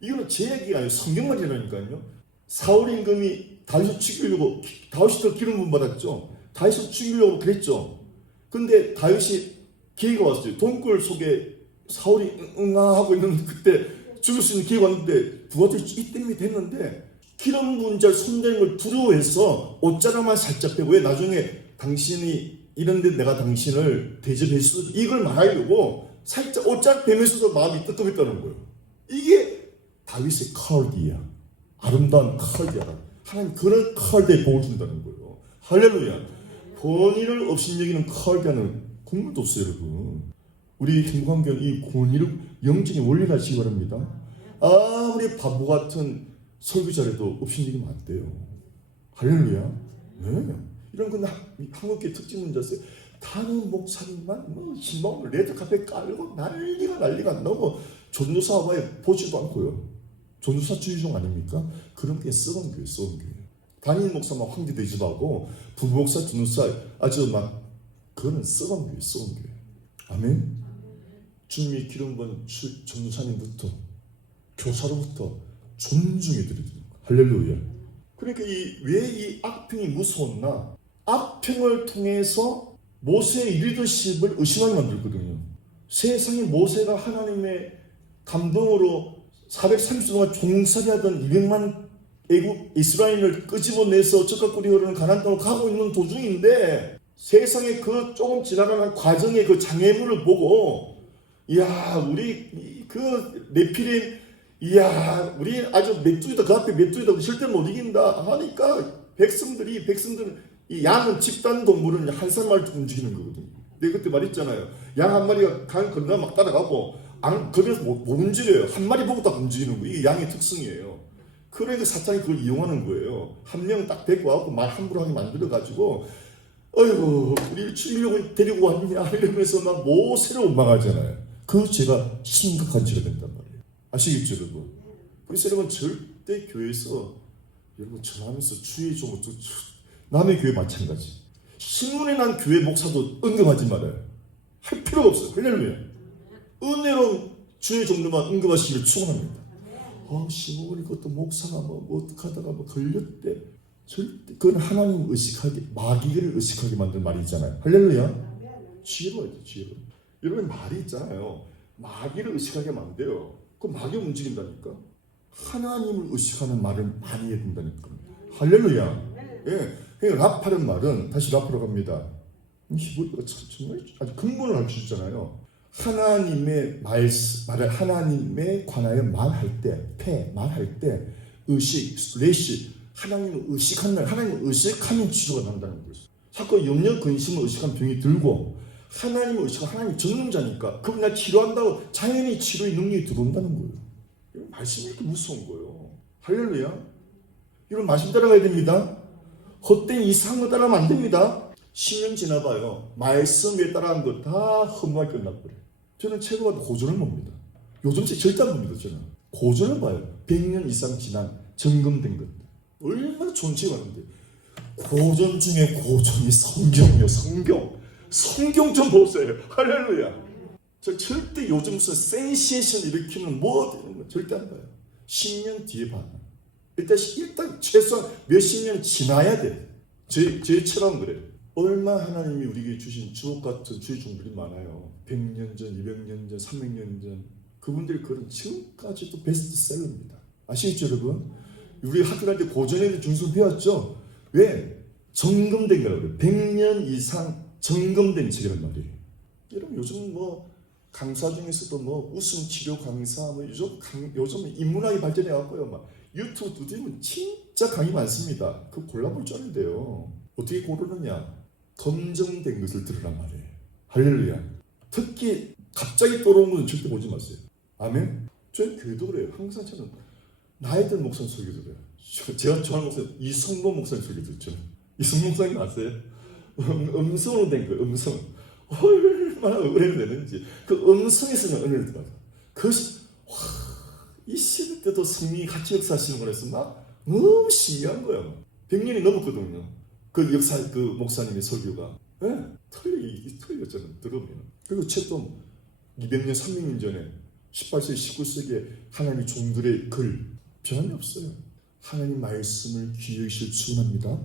이거는 제 얘기가 아니에요. 성경 말이라니까요. 사울 임금이 다윗을 죽이려고 다윗이 더 기름 부음 받았죠. 다윗을 죽이려고 그랬죠. 근데 다윗이 기회가 왔어요. 동굴 속에 사울이 응하고 있는 그때 죽을 수 있는 기회가 왔는데 부하들이 이때문에 됐는데 기름 부은 자를 손대는 걸 두려워해서 옷자락만 살짝 빼고 왜 나중에 당신이 이런데 내가 당신을 대접했어 이걸 말하려고 살짝 옷자락 빼면서도 마음이 뜨끔했다는 거예요. 이게 다윗의 칼디야. 아름다운 칼디야. 하나님 그런 칼디에 복을 준다는 거예요. 할렐루야. 권위를 업신여기는 칼디아는 국물도 없어요 여러분. 우리 행복한 교회는 이 권위를 영적인 원리를 하시기 바랍니다. 아무리 바보 같은 설교자라도 업신여기면 안 돼요. 할렐루야. 네. 이런 건 한국교회 특징 문제 있어요. 다른 목사님만 희망을 레드카펫 깔고 난리가 너무 전도사 와봐야 보지도 않고요. 전도사 주의종 아닙니까? 그런 게 썩은 교회. 담임 목사만 황제대접하고 부목사 전도사 아주 막 그거는 썩은 교회. 아멘. 주님이 기름 부은 전도사님부터 교사로부터 존중해 드리는 거예요. 할렐루야. 그러니까 왜 이 악평이 무서웠나? 악평을 통해서 모세의 리더십을 의심하게 만들거든요. 세상에 모세가 하나님의 감동으로 430년 동안 종살이하던 200만 애국 이스라엘을 끄집어내서 적과 꿀이 흐르는 가나안 땅으로 가고 있는 도중인데 세상에 그 조금 지나가는 과정의 그 장애물을 보고 이야 우리 그 네피림 이야 우리 아주 메뚜기다 그 앞에 메뚜기다 절대 못 이긴다 하니까 백성들은 이 양은 집단 동물은 한 사람만 움직이는 거거든요. 내가 그때 말했잖아요. 양 한 마리가 강 건너 막 따라가고 거기서 못 움직여요. 한 마리 보고 딱 움직이는 거예요. 이게 양의 특성이에요. 그러니까 사탄이 그걸 이용하는 거예요. 한 명 딱 데리고 와서 말 함부로 하게 만들어가지고 어이구 우리를 죽이려고 데리고 왔냐 이러면서 막 모세를 원망하잖아요. 그 죄가 심각한 죄가 된단 말이에요. 아시겠죠 여러분? 그래서 여러분 절대 교회에서 여러분 전하면서 주의 좀 남의 교회 마찬가지. 신문에 난 교회 목사도 언급하지 말아요. 할 필요가 없어요. 할렐루야. 은혜로 주의 정도만 언급하시기를 축원합니다. 신문이 그것도 목사가 뭐 어떡하다가 뭐 걸렸대. 절대 그건 하나님 의식하게 마귀를 의식하게 만든 말이잖아요. 할렐루야. 지혜로워야 돼. 지혜로. 여러분 말이 있잖아요. 마귀를 의식하게 만돼요. 그 마귀 움직인다니까. 하나님을 의식하는 말을 많이 해야 된다니까. 할렐루야. 예. 그러니까 라파는 말은 다시 라파로 갑니다. 히브리어가 정말 아주 근본을 가르치잖아요. 하나님의 말을 하나님에 관하여 말할 때, 말할 때 의식, 레시 하나님을 의식하는 날, 하나님을 의식하면 치료가 난다는 거예요. 자꾸 염려 근심을 의식한 병이 들고 하나님을 의식하면 하나님 전능자니까 그럼 나 치료한다고 자연히 치료의 능력이 들어온다는 거예요. 이런 말씀이 이렇게 무서운 거예요. 할렐루야. 이런 말씀 따라가야 됩니다. 헛된 이상한 거 따라하면 안 됩니다. 10년 지나봐요. 말씀에 따라한 거 다 허무하게 끝나버려요. 저는 최고 봐도 고전을 봅니다. 요즘 책 절대 안 봅니다. 저는 고전을 봐요. 100년 이상 지난 점검된 것. 얼마나 좋은 책이 왔는데 고전 중에 고전이 성경이요. 성경 좀 보세요. 할렐루야. 저 절대 요즘 무슨 센세이션 일으키는 뭐 되는 거 절대 안 봐요. 10년 뒤에 봐. 일단 최소한 몇십 년 지나야 돼. 제처럼 그래요. 얼마 하나님이 우리에게 주신 주옥 같은 주의 종들이 많아요. 100년 전, 200년 전, 300년 전 그분들이 그런 지금까지도 베스트셀러입니다. 아시겠죠 여러분? 우리 학교 갈 때 고전에 대해 중순 배웠죠? 왜? 점검된 거라고 그래요. 100년 이상 점검된 책이란 말이에요. 여러분 요즘 뭐 강사 중에서도 뭐 웃음 치료 강사 뭐 요즘 인문학이 발전해 갖고요. 막 유튜브 두드리면 진짜 강의 많습니다. 그거 골라볼 줄 알아야 돼요. 어떻게 고르느냐? 검증된 것을 들으란 말이에요. 할렐루야. 특히 갑자기 떠오르는 것은 절대 보지 마세요. 아멘. 저희 교회도 그래요. 항상 저는 나이 든 목사님 설교 들어요. 제가 좋아하는 목사님 이성범 목사님 설교 듣죠. 이성범 목사님 아세요? 음성으로 된 거예요. 음성. 얼마나 은혜가 되는지 그 음성에서는 은혜를 받아. 그것이 이 시대 때도 성령이 같이 역사하시는 거라서 막 너무 신기한 거예요. 100년이 넘었거든요. 그 역사 그 목사님의 설교가 틀려 저는 들으면. 그리고 책도 200년 300년 전에 18세기 19세기에 하나님의 종들의 글 변함이 없어요. 하나님 말씀을 귀히 여기실 축원합니다.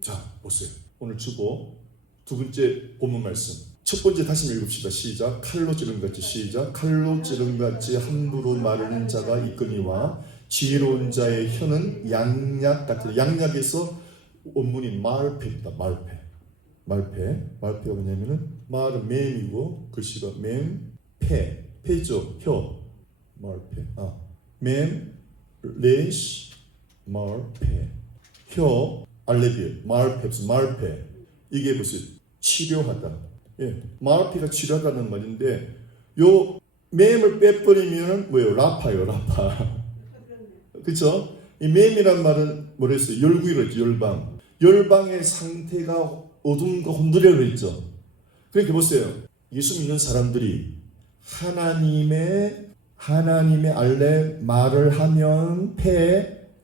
자 보세요. 오늘 주보 두 번째 본문 말씀. 첫 번째 다시 읽읍시다. 시작. 칼로 찌른같이 시작. 칼로 찌른같이 함부로 마르는 자가 있거니와 지혜로운 자의 혀는 양약 같으라. 양약에서 원문이 말패입니다. 말패가 뭐냐면은 말은 맴이고 글씨가 패죠. 혀. 말패. 맴 레시 말패. 혀 알레비에 말패. 이게 무슨 치료하다. 예, 말패가 치료하다는 말인데 요 맴을 빼버리면 뭐예요? 라파요. 그렇죠? 이 맴이란 말은 뭐랬어요? 열구이로 했죠. 열방의 상태가 어둠과 혼돈이라고 했죠. 그러니까 보세요. 예수 믿는 사람들이 하나님의 알레 말을 하면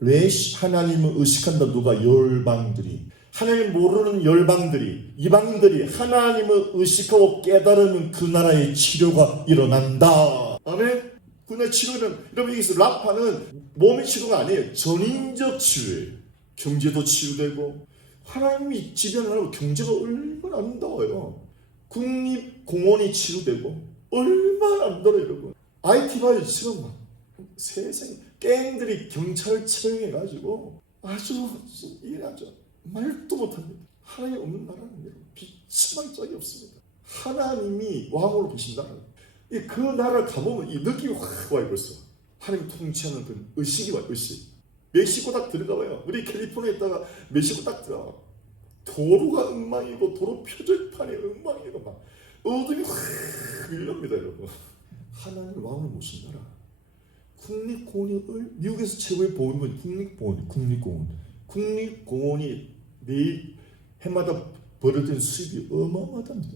레시 하나님을 의식한다. 누가? 열방들이. 하나님 모르는 열방들이 이방인들이 하나님을 의식하고 깨달으면 그 나라의 치료가 일어난다. 아멘. 그 나라의 치료는 여러분 여기서 라파는 몸의 치료가 아니에요. 전인적 치료예요. 경제도 치유되고 하나님이 지배하는 경제가 얼마나 아름다워요. 국립공원이 치유되고 얼마나 아름다워요 여러분. IT 봐요 지금 막 세상에 갱들이 경찰 처형해가지고 아주 이래가지고 말도 못합니다. 하나님 없는 나라는 여러분 비참할 적이 없습니다. 하나님이 왕으로 계신다. 그 나라를 가보면 이 느낌이 확 와요 벌써. 하나님 통치하는 그 의식이 와요 의식. 멕시코 딱 들어가봐요. 우리 캘리포니아에 있다가 멕시코 딱 들어가. 도로가 엉망이고 도로 표절판이 엉망이고 막 어둠이 확 밀렵니다 여러분. 하나님 왕을 모신 나라. 국립공원이 미국에서 최고의 보험은 국립공원이 매일 해마다 벌어진 수입이 어마어마합니다.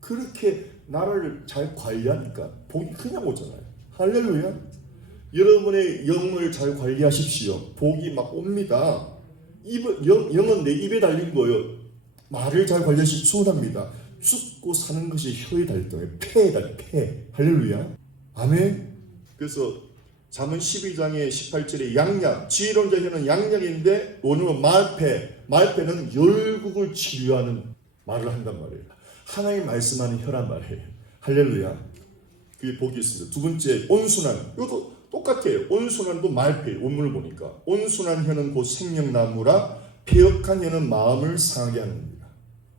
그렇게 나라를 잘 관리하니까 복이 그냥 오잖아요. 할렐루야. 여러분의 영을 잘 관리하십시오. 복이 막 옵니다. 영은 내 입에 달린 거예요. 말을 잘 관리하십시오. 소원합니다. 죽고 사는 것이 혀에 달린 폐에 달린 폐. 할렐루야. 아멘. 그래서 잠언 12장의 18절에 양약, 지혜로운 자의 혀는 양약인데 원어는 말패는 열국을 치유하는 말을 한단 말이에요. 하나님 말씀하는 혀란 말이에요. 할렐루야. 그게 복이 있습니다. 두 번째 온순한. 이것도 똑같아요. 온순한도 말패. 원문을 보니까 온순한 혀는 곧 생명나무라 폐역한 혀는 마음을 상하게 하느니라.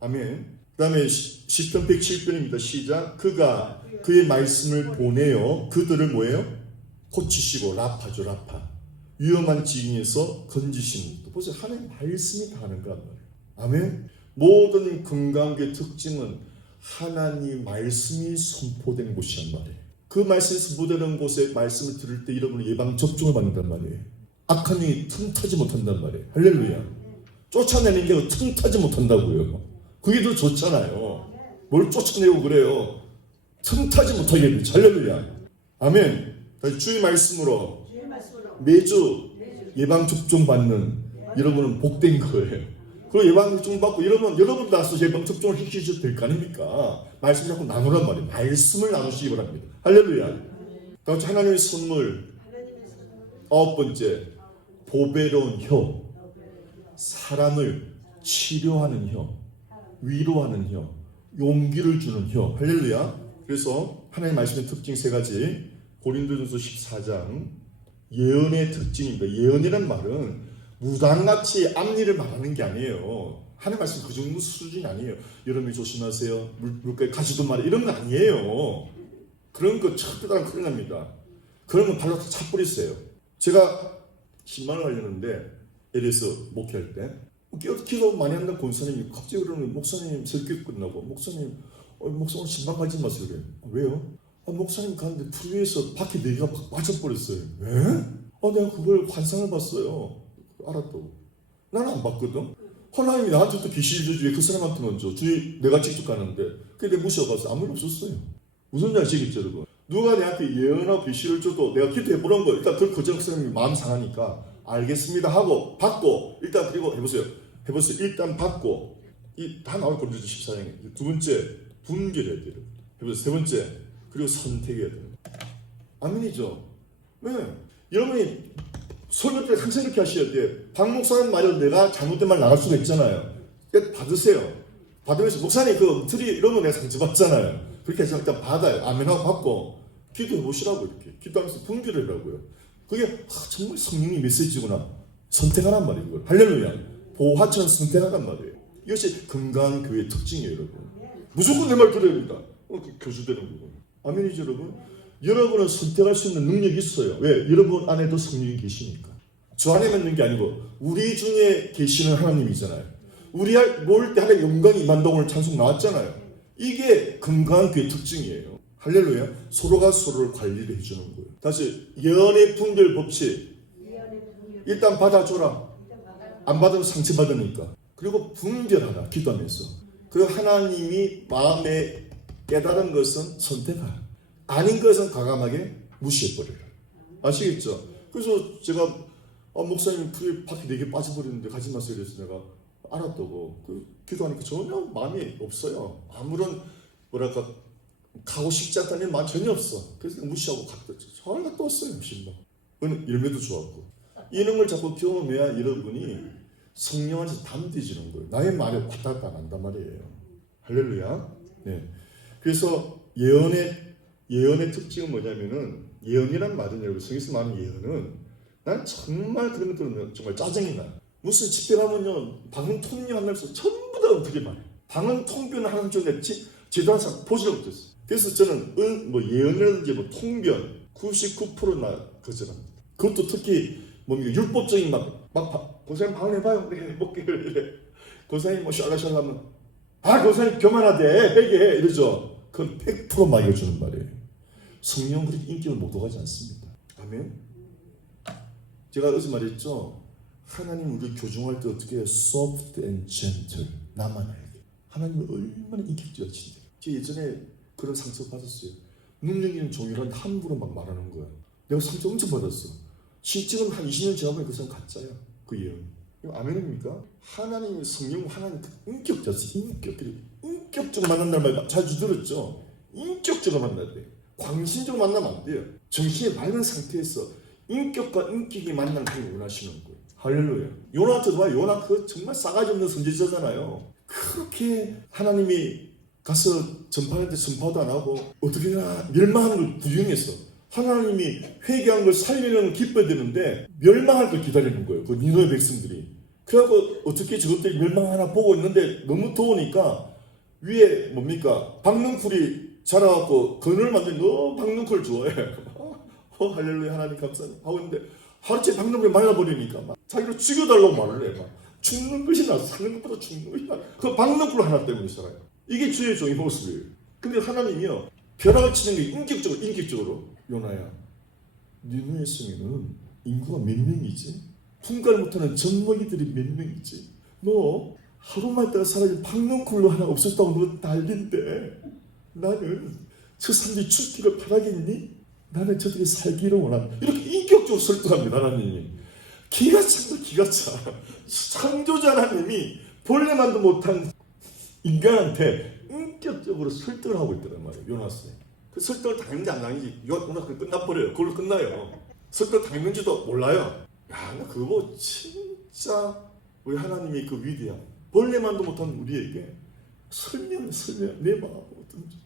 아멘. 그 다음에 시편 107편입니다. 시작. 그가 그의 말씀을 보내어 그들을 뭐예요? 고치시고 라파죠 라파. 위험한 지경에서 건지시는. 보세요. 하나님 말씀이 다 하는 거란 말이에요. 아멘. 모든 건강의 특징은 하나님 말씀이 선포된 곳이란 말이에요. 그 말씀이 선포되는 곳에 말씀을 들을 때 여러분은 예방 접종을 받는단 말이에요. 악한 영이 틈타지 못한단 말이에요. 할렐루야. 쫓아내는 게 틈타지 못한다고요. 그게 더 좋잖아요. 뭘 쫓아내고 그래요. 틈타지 못하게 해야죠. 할렐루야. 아멘. 다시 주의 말씀으로 매주 예방 접종 받는 여러분은 복된 거예요. 그리고 예방 접종 받고 여러분 나서 예방 접종을 시키셔도 될 거 아닙니까? 말씀 자꾸 나누란 말이에요. 말씀을 나누시기 바랍니다. 할렐루야. 다음에 하나님의 선물. 9번째, 보배로운 혀. 사람을 치료하는 혀, 위로하는 혀, 용기를 주는 혀. 할렐루야. 그래서 하나님의 말씀의 특징 3가지. 고린도전서 14장 예언의 특징입니다. 예언이라는 말은 무당같이 앞일을 말하는 게 아니에요. 하나님 말씀 그 정도 수준이 아니에요. 여러분이 조심하세요. 물가에 가시던 말 이런 거 아니에요. 그런 거 절대 다 큰일 납니다. 그런 건 발로 차버리세요. 제가 10만 원 하려는데 LA에서 목회할 때 기도 많이 한다는 권사님이 갑자기 그러는 목사님 설교 끝나고 목사님 오늘 신방 가지 마세요. 그래요. 왜요? 목사님 가는데 프리웨이에서 바퀴 4개가 막 빠져버렸어요. 왜? 내가 그걸 환상을 봤어요. 알았다고. 나는 안 봤거든. 하나님이 나한테 또 계시를 주에 그 사람한테 먼저 내가 직접 가는데 그게 무시해봐서 아무 일 없었어요. 무슨 말 아시겠죠 여러분? 누가 내한테 예언하고 계시를 줘도 내가 기도해보는 거 일단 그 사람이 마음 상하니까 알겠습니다 하고 받고 일단 그리고 해보세요. 일단 받고 다 나올 겁니다. 14장에. 두 번째 분별해야 돼요. 해보세요. 세 번째 그리고 선택해야 됩니다. 아멘이죠? 네. 여러분이 설교 때 항상 이렇게 하셔야 돼요. 박 목사님 말이 내가 잘못된 말 나갈 수가 있잖아요. 받으세요. 받으면서 목사님 그 틀이 이런 거 내가 상처받잖아요. 그렇게 해서 일단 받아요. 아멘하고 받고 기도해 보시라고 이렇게 기도하면서 분별하라고요. 그게 정말 성령의 메시지구나. 선택하란 말이에요. 할렐루야. 보화처럼 선택하란 말이에요. 이것이 건강한 교회의 특징이에요. 여러분. 무조건 내 말 들어야 됩니다. 교수되는 부분. 아멘이죠 여러분? 여러분은 선택할 수 있는 능력이 있어요. 왜? 여러분 안에도 성령이 계시니까. 저 안에만 있는 게 아니고 우리 중에 계시는 하나님이잖아요. 우리 모일 때 하나님의 영광이 임한다고 오늘 찬송 나왔잖아요. 이게 건강한 교회의 특징이에요. 할렐루야. 서로가 서로를 관리를 해주는 거예요. 다시 예언의 분별 법칙. 일단 받아줘라. 안 받으면 상처받으니까. 그리고 분별하라. 기도하면서. 그 하나님이 마음에 깨달은 것은 선택하라. 아닌 것은 과감하게 무시해버려요. 아시겠죠? 그래서 제가 목사님 풀이 바퀴 4개 빠져버리는데 가지 마세요. 그래서 내가 알았다고. 기도하니까 전혀 마음이 없어요. 아무런 뭐랄까 가고 싶지 않다는 마음 전혀 없어. 그래서 무시하고 갔다 왔어요. 신방. 열매도 좋았고. 이런 걸 자꾸 경험해야 여러분이 성령 안에서 담대해지는 거예요. 나의 말에 왔다 갔다 안 한단 말이에요. 할렐루야. 네. 그래서 예언의 특징은 뭐냐면은, 예언이란 말은 여러분, 성경에서 말하는 예언은 난 정말 그런 것들은 정말 짜증이 나요. 무슨 집회 가면요, 방언 통역 만나면서 전부 다 어떻게 말해. 방언 통변을 하는 쪽에 제도 항상 보지를 못했어요. 그래서 저는 예언이라든지 통변 99%나 거절합니다. 그것도 특히 뭡니까 율법적인 고사님 방언해봐요. 그래 해볼게요. 이래. 고사님 샬라샬라면 고사님 교만하대 회개 이러죠. 그건 100% 막여주는 말이에요. 성령 그렇게 인격을 못 오가지 않습니다. 아멘. 제가 어제 말했죠. 하나님 우리 교정할 때 어떻게 해요? soft and gentle. 나만 알게. 하나님은 얼마나 인격적이신데. 제가 예전에 그런 상처 받았어요. 능력 있는 종이란 함부로 막 말하는 거야. 내가 상처 엄청 받았어. 실제로는 한 20년 지나면 그 사람 가짜야. 그 예언. 이거 아멘입니까? 하나님의 성령, 하나님 인격자지. 인격적으로 만난다는 말 자주 들었죠. 인격적으로 만나야 돼. 광신적으로 만나면 안 돼요. 정신이 맑은 상태에서 인격과 인격이 만나는 걸 원하시는 거예요. 할렐루야. 요나 같은 봐. 요나 그 정말 싸가지 없는 선지자잖아요. 그렇게 하나님이 가서 전파하는데 전파도 안 하고 어떻게 멸망하는 걸 구경했어. 하나님이 회개한 걸 살리는 걸 기뻐야 되는데 멸망할 걸 기다리는 거예요. 그 니느웨 백성들이. 그래갖고 어떻게 저것들이 멸망하나 보고 있는데 너무 더우니까 위에 뭡니까 박능쿨이 자라갖고 그늘 만든 박능쿨 좋아해. 할렐루야 하나님 감사합니다 하고 있는데 하루째 박능쿨이 말라버리니까 막 자기를 죽여달라고 말을 해. 막 죽는 것이 나 사는 것보다 죽는 것이 나. 그 박능쿨 하나 때문에 살아요. 이게 주의 종의 모습이에요. 근데 하나님이요 벼락을 치는 게 인격적으로 요나야 니느웨 성에는 인구가 몇 명이지? 분갈 못하는 젖먹이들이 몇 명이지? 너 하루만 있다가 사라진 박능쿨로 하나 없었다고 너 난린데 나는 저 사람들이 죽기를 바라겠니? 나는 저들이 살기를 원한다. 이렇게 인격적으로 설득합니다. 하나님이 기가 찬다. 기가 차. 창조자 하나님이 본래만도 못한 인간한테 인격적으로 설득을 하고 있다는 말이에요. 요나스에. 그 설득을 당했는지 안 당했는지 요나 그냥 끝나버려요. 그걸로 끝나요. 설득을 당했는지도 몰라요. 야, 나 그거 진짜 우리 하나님이 그 위대함. 본래만도 못한 우리에게 설명 내 마음 어떤지.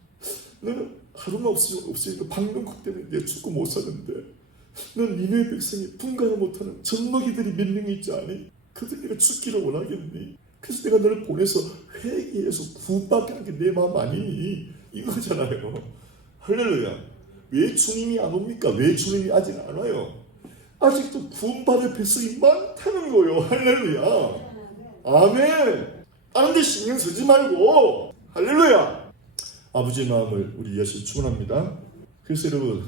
너는 하루만 없으니까 방금국 때문에 내가 죽고 못 사는데 넌 니네 백성이 분간을 못하는 젖먹이들이 몇 명이 있지 않니? 그들 내가 죽기를 원하겠니? 그래서 내가 너를 보내서 회개해서 구원받게 하는 게 내 마음 아니니? 이거잖아요. 할렐루야. 왜 주님이 안 옵니까? 왜 주님이 아직 안 와요? 아직도 구원받을 백성이 많다는 거예요. 할렐루야. 아멘. 다른 데 신경 쓰지 말고 할렐루야. 아버지의 마음을 우리 이해하시길 축원합니다. 그래서 여러분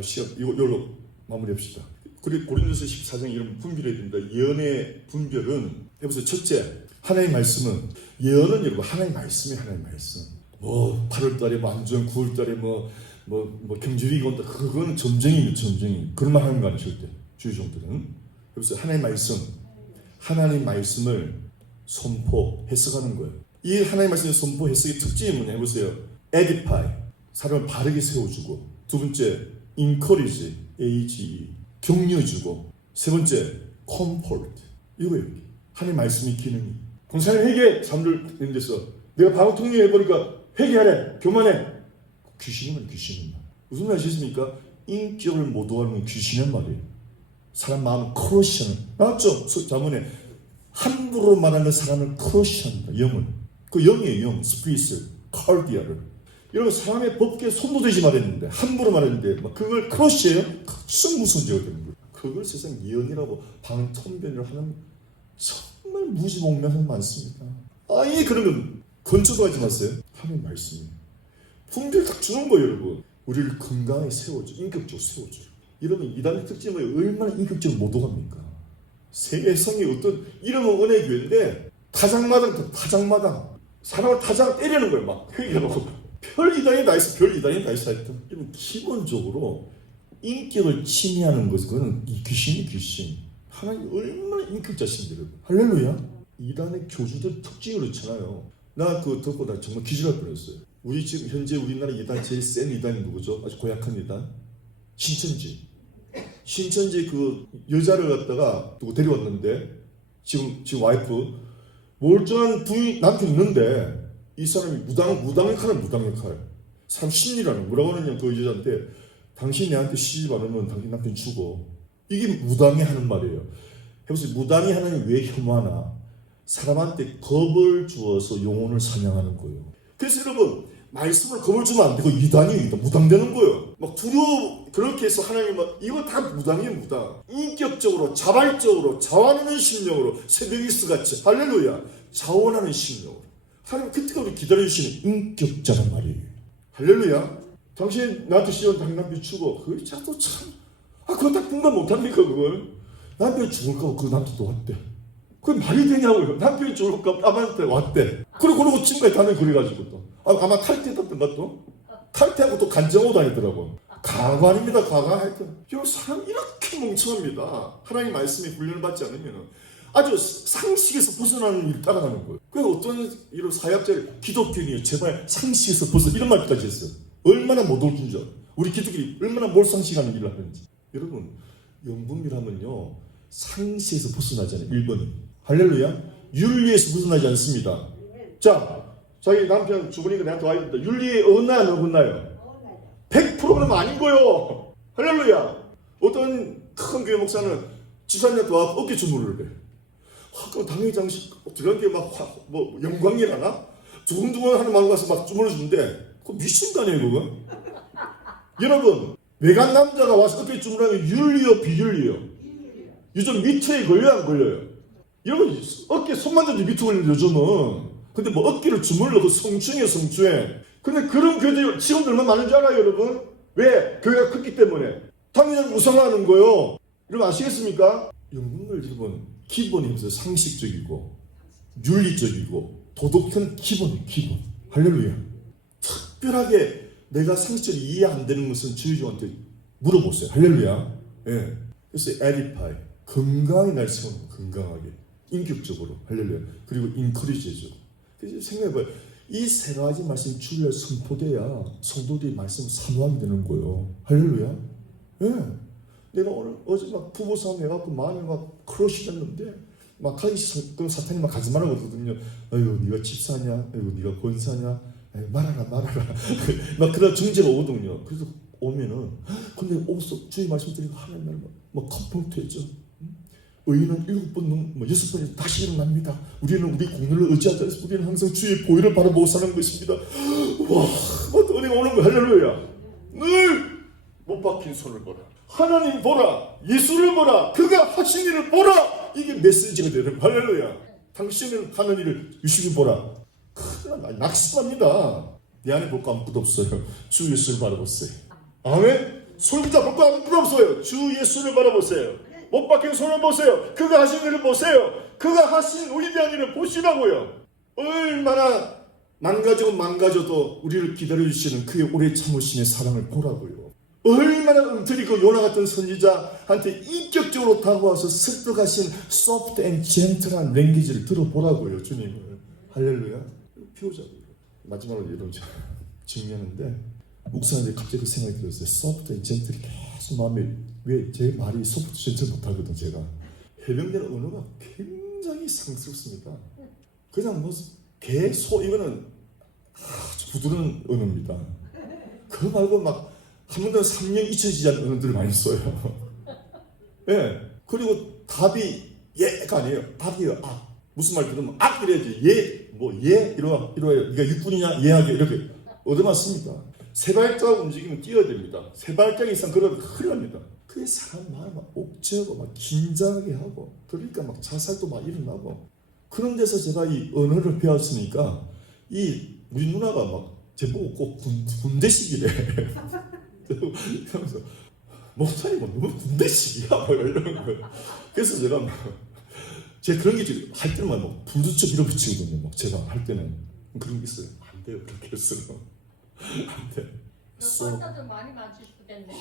시험 이걸로 마무리합시다. 그리고 고린도서 14장 이런 분별해야 됩니다. 예언의 분별은 해보세요. 첫째, 하나님의 말씀은 예언은 여러분 하나님의 말씀이에요. 하나님의 말씀. 8월달에 안전 9월달에 경주리가 온다. 그거는 점쟁이입니다. 점쟁이. 그런 말 하는 거 아니에요. 절대. 주의종들은. 해보세요. 하나님의 말씀. 하나님의 말씀을 선포, 해석하는 거예요. 이 하나님의 말씀의 선포, 해석의 특징이 뭐냐 해보세요. edify, 사람을 바르게 세워주고. 두 번째, encourage, age, 격려해주고. 세 번째, comfort. 이거예요. 하나님의 말씀의 기능이. 공사님 회개, 사람들 있는 데서 내가 방어 통역해보니까 회개하래, 교만해. 귀신이면 귀신인 말. 무슨 말 아시겠습니까? 인격을 못 오가는 귀신의 말이에요. 사람 마음 크러쉬하는. 맞죠? 자문에 함부로 말하는 사람을 크러쉬한다. 영을. 그 영이에요. 영. 스피릿을. 칼디아를. 여러분 사람의 법계에 손도 대지 말했는데 함부로 말했는데 막 그걸 크러쉬해요? 무슨 죄가 되는 거예요. 그걸 세상 예언이라고 방통변을 하는 정말 무지몽매한 많습니다. 아예 그런 건 건조도 하지 마세요. 하나님 말씀이 분별 딱 주는 거예요. 여러분 우리를 건강하게 세워줘. 인격적으로 세워줘. 여러분 이단의 특징은 얼마나 인격적으로 못 오갑니까? 세계성이 어떤 이름은 은혜교회인데 타장마당 사람을 타장 때리는 거예요. 막 회개하고 별 이단이 다 있어. 별 이단이 다 있어. 여러분 기본적으로 인격을 침해하는 것은 그거는 이 귀신이 귀신. 하나님 얼마나 인격자신데 할렐루야. 이단의 교주들 특징이 그렇잖아요. 나 그거 듣고 나 정말 기절할 뻔했어요. 우리 지금 현재 우리나라 이단 제일 센 이단이 누구죠? 아주 고약한 이단. 신천지 신천지 그 여자를 갖다가 누구 데려왔는데 지금 와이프 멀쩡한 부인 남편 있는데 이 사람이 무당 역할. 사람 심리라는 뭐라고 하느냐 그 여자한테 당신 내한테 시집 안 오면 당신 남편 죽어. 이게 무당이 하는 말이에요. 해보세요. 무당이 하나님 왜 혐오하나? 사람한테 겁을 주어서 영혼을 사냥하는 거예요. 그래서 여러분 말씀을 겁을 주면 안 되고 이단이 무당되는 거예요. 막 두려워 그렇게 해서 하나님 막 이거 다 무당이에요. 무당. 인격적으로 자발적으로 자원하는 심령으로 새벽이스 같이 할렐루야 자원하는 심령으로 하나님 그때까지 기다려주시는 인격자란 말이에요. 할렐루야. 당신 나한테 시원 당신 남편 죽어. 그게 자도 참 그거 딱 공감 못합니까 그걸? 남편이 죽을까 그 남편도 왔대. 그게 말이 되냐고요. 남편이 죽을까 아빠한테 왔대. 그러고 지금까지 다는 그래가지고 또 아마 탈퇴했던가 또 탈퇴하고 또 간정하고 다니더라고. 가관입니다. 가관 하여튼 여러분 사람 이렇게 멍청합니다. 하나님 말씀에 훈련을 받지 않으면 아주 상식에서 벗어나는 일을 따라가는 거예요. 그래서 어떤 이런 사역자를 기독교인이요 제발 상식에서 벗어 이런 말까지 했어요. 얼마나 못 옳긴 줄 우리 기독교인이 얼마나 몰상식하는 일을 하는지. 여러분 영분별하면요 상식에서 벗어나잖아요. 1번이 할렐루야 윤리에서 벗어나지 않습니다. 자 자기 남편 죽으니까 내한테 와야 된다. 윤리에 어긋나요 안 어긋나요? 100%는 아닌 거요. 할렐루야. 어떤 큰 교회 목사는 집사님한테 와 어깨 주물을 해. 그럼 당연히 장식 들어간 게 막 뭐 영광이라나 두근두근 하는 마음 가서 막 주물러 주는데 그거 미친 거 아니에요 그거? 여러분 외간 남자가 와서 어깨 주물하면 윤리요 비윤리요? 요즘 미트에 걸려요 안 걸려요? 여러분 어깨 손만 대도 미트 걸리는데 요즘은. 근데 뭐 어깨를 주물러 그 성추행이에요 성추행. 근데 그런 교회들 지금도 얼마나 많은 줄 알아요 여러분? 왜? 교회가 크기 때문에 당연히 우상화하는 거요. 여러분 아시겠습니까? 영분별 여러분 기본이 없어요. 상식적이고 윤리적이고 도덕은 기본. 할렐루야. 특별하게 내가 상식적으로 이해 안 되는 것은 주의종한테 물어보세요. 할렐루야. 예. 그래서 에디파이 건강히 날 세우는 건강하게 인격적으로 할렐루야. 그리고 인커리지죠. 그래서 생각해봐요. 이 세 가지 말씀 주일날 선포돼야 성도들이 말씀 사모하게 되는 거예요. 할렐루야. 예. 내가 어제 막 부부 싸움 해갖고 마음이 막 크러쉬 됐는데 막 가기 그 사탄이 막 가지 말라고 그러거든요. 아유 네가 집사냐? 아유 네가 권사냐? 아유, 말하라. 막 그런 중재가 오거든요. 그래서 오면은 근데 오서 주의 말씀 드리고 하나님 말막 컴포트했죠. 의인은 7번, 6번에 다시 일어납니다. 우리는 우리 공로를 의지하지 않습니다. 우리는 항상 주의 보혈을 바라보고 사는 것입니다. 와, 뭐 은혜가 오는 거 할렐루야. 늘 못 박힌 손을 보라. 하나님 보라. 예수를 보라. 그가 하신 일을 보라. 이게 메시지가 되는 거예요. 할렐루야. 당신은 하는 일을 유심히 보라. 큰일 나. 낙심합니다. 내 안에 볼 거 아무것도 없어요. 주 예수를 바라보세요. 아멘. 솔부자 볼 거 아무것도 없어요. 주 예수를 바라보세요. 못 박힌 손을 보세요. 그가 하신 일을 보세요. 그가 하신 위대한 일을 보시라고요. 얼마나 망가져도 우리를 기다려주시는 그의 오래 참으심의 사랑을 보라고요. 얼마나 엉터리고 요나 같은 선지자한테 인격적으로 다가와서 설득하신 soft and gentle한 랭귀지를 들어보라고요. 주님을. 할렐루야. 피우자고요. 마지막으로 이런 증명하는데 목사한테 갑자기 그 생각이 들었어요. soft and gentle이 계속 마음에 왜 제 말이 soft gentle 못하거든 제가. 해병대는 언어가 굉장히 상스럽습니다. 그냥 뭐 개, 소 이거는 아주 부드러운 언어입니다. 그거 말고 막 한 번도 3년 잊혀지지 않는 언어들을 많이 써요. 예. 그리고 답이 예가 아니에요. 답이에요. 아. 무슨 말 들으면 아 이래야지. 이러와. 네가 육군이냐? 예하게 이렇게 얻어맞습니다. 세 발짝 움직이면 뛰어야 됩니다. 세 발짝 이상 걸어도 큰일 납니다. 그게 사람 마음을 막 옥죄하고 막 긴장하게 하고 그러니까 막 자살도 막 일어나고 그런 데서 제가 이 언어를 배웠으니까 이 우리 누나가 막 제보고 꼭 군대식이래. 그래서 목사님 너무 군대식이야 뭐 이런 거예요. 그래서 제가 제 그런 게 할 때는 막 불두쩍 밀어붙이거든요. 막 제가 할 때는 그런 게 있어요. 안 돼요 그렇게 했어요. 안 돼. 권사도 많이 맞으시겠네.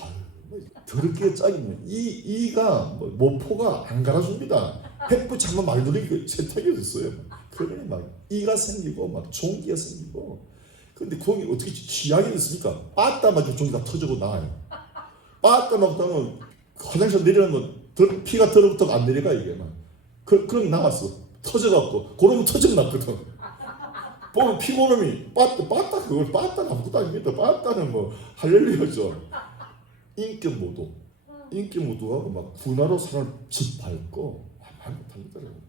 더럽게 짜증나. 이가 모포가 안 갈아줍니다. 햇빛 한번 말 돌리고 세탁이 됐어요. 그러면 막 이가 생기고 막 종기가 생기고. 근데 거기 어떻게 취향이 됐습니까? 빠따 맞고 종기가 터지고 나와요. 빠따 맞고 나면 화장실 내리면 피가 더럽다고 안 내려가 이게 막. 그럼 나왔어. 터져갖고 그러면 터져 났거든. 보면 피곤함이 빠따 그걸 빠따는 아무것도 아닙니다. 빠따는 뭐 할렐루야죠. 인격 모두가 막 분화로 사람을 짓밟고 말 못하겠더라고요.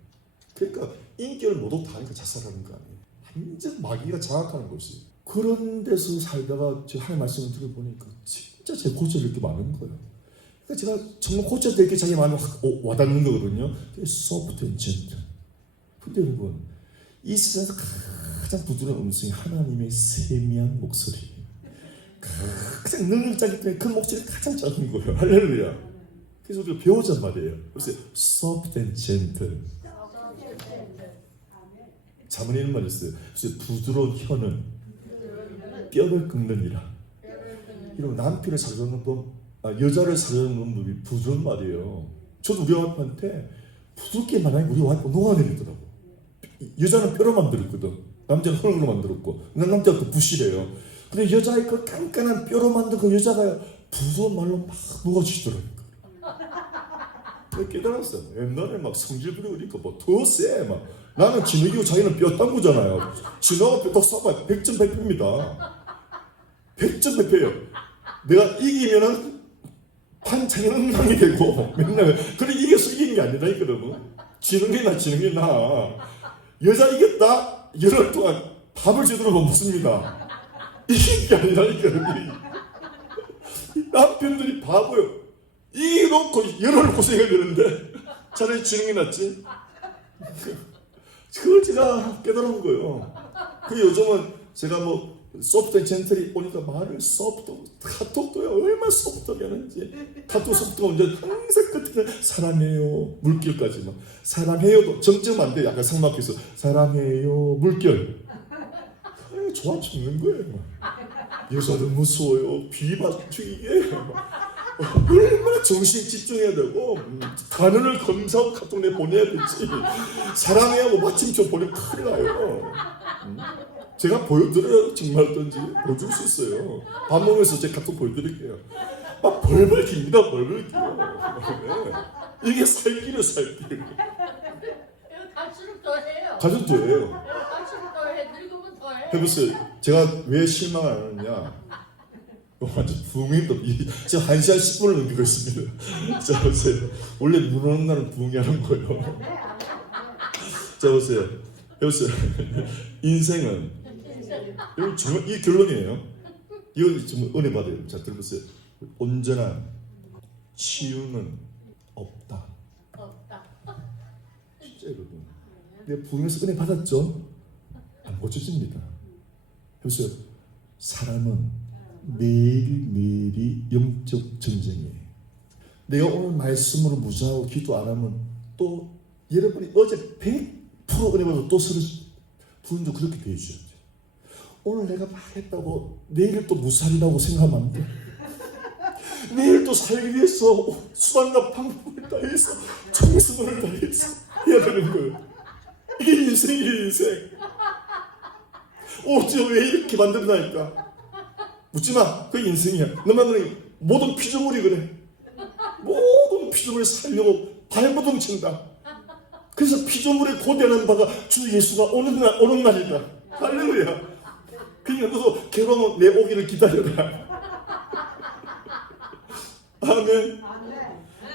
그러니까 인격을 모두 다 하니까 자살하는 거 아니에요. 완전 마귀가 장악하는 것이. 그런 데서 살다가 제가 하나님 말씀을 들어보니까 진짜 제 고쳐야 될 게 많은 거예요. 그러니까 제가 정말 고쳐야 될 게 자기 마음에 확 와닿는 거거든요. soft and gentle. 근데 여러분 이 세상에서 가장 부드러운 음성이 하나님의 세미한 목소리. 가장 능력이 작기 때문에 그 목소리가 가장 작은 거예요. 할렐루야. 그래서 우리가 배우잔 말이에요. 그래서 soft and gentle. 자문에 이런 말이 있어요. 그래서 부드러운 혀는 뼈를 긁느니라. 이런 남편을 사귀는 법, 여자를 사귀는 법이 부드러운 말이에요. 저도 우리 와이프한테 부드럽게 말하니까 우리 와이프가 녹아내리더라고. 여자는 뼈로 만들었거든. 남자는 흙으로 만들었고, 남자가 또 부실해요. 근데 여자의 그 깐깐한 뼈로 만든 그 여자가 부드러운 말로 막 녹아주시더라고요. 깨달았어요. 옛날에 막 성질 부리고 그러니까 뭐 더 세. 막 나는 진흙이고 자기는 뼈 딴구잖아요. 진흙하고 뼈 딱 쏴봐요. 100점 100패입니다. 100점 100패예요. 내가 이기면은 판창에는 엉망이 되고 맨날 그래 이겨서 이긴 게 아니다 이거든. 진흙이 나. 여자 이겼다. 열흘 동안 밥을 제대로 못 먹습니다. 이긴 게 아니라 이거든. 남편들이 바보요. 이놓고 열흘 고생해야 되는데 차라리 지능이 낫지. 그걸 제가 깨달은 거예요. 그 요즘은 제가 뭐 소프트 젠틀이 오니까 말을 소프트 카톡도요 얼마나 소프트하게 하는지. 카톡 소프트가 언제 항상 끝에 사랑해요 물결까지 막 사랑해요도 정점 안 돼. 약간 상막해서 사랑해요 물결. 좋아 죽는 거예요. 여자도 무서워요 비박주의에 얼마나 정신 집중해야 되고 단어를 검사하고 카톡 내 보내야 되지. 사랑해 하고 마침 좀 보내면 큰일 나요. 제가 보여드려요. 정말 어떤지 보여줄 수 있어요. 밥 먹으면서 제 카톡 보여드릴게요. 막 벌벌 깁니다. 벌벌 기요. 이게 살길이에요. 살길. 갈수록 더 해요. 가져도 돼요. 갈수록 더 해. 늙으면 더 해. 해보세요. 제가 왜 실망을 안 하느냐. 완전 부흥이도 지금 1시간 10분을 넘기고 있습니다. 자 보세요. 원래 눈 오는 날은 부흥이 하는 거예요. 자 보세요. 여보세요. 인생은 여기 정말 이 결론이에요. 이거 정말 은혜 받아요. 자 들어보세요. 온전한 치유는 없다. 진짜 여러분. 내가 부흥에서 은혜 받았죠? 안 고쳐집니다. 여보세요. 사람은 매일매일이 영적 전쟁이에요. 내가 오늘 말씀으로 무장하고 기도 안 하면 또 여러분이 어제 100% 은혜 받아도 또 서로 부인도 그렇게 대해주셔야 돼요. 오늘 내가 말했다고 내일 또 무살이라고 생각하면 안 돼. 내일 또 살기 위해서 수단과 방법을 다해서 정성을 다해서 해야 되는 거예요. 이게 인생이에요. 인생. 저 왜 이렇게 만들어나니까 묻지마. 그게 인생이야. 너만 모든 피조물이 그래. 모든 피조물을 살려고 발버둥 친다. 그래서 피조물에 고대하는 바가 주 예수가 오는 날이다. 할렐루야. 그러니까 너도 결혼은 내 오기를 기다려라. 아멘.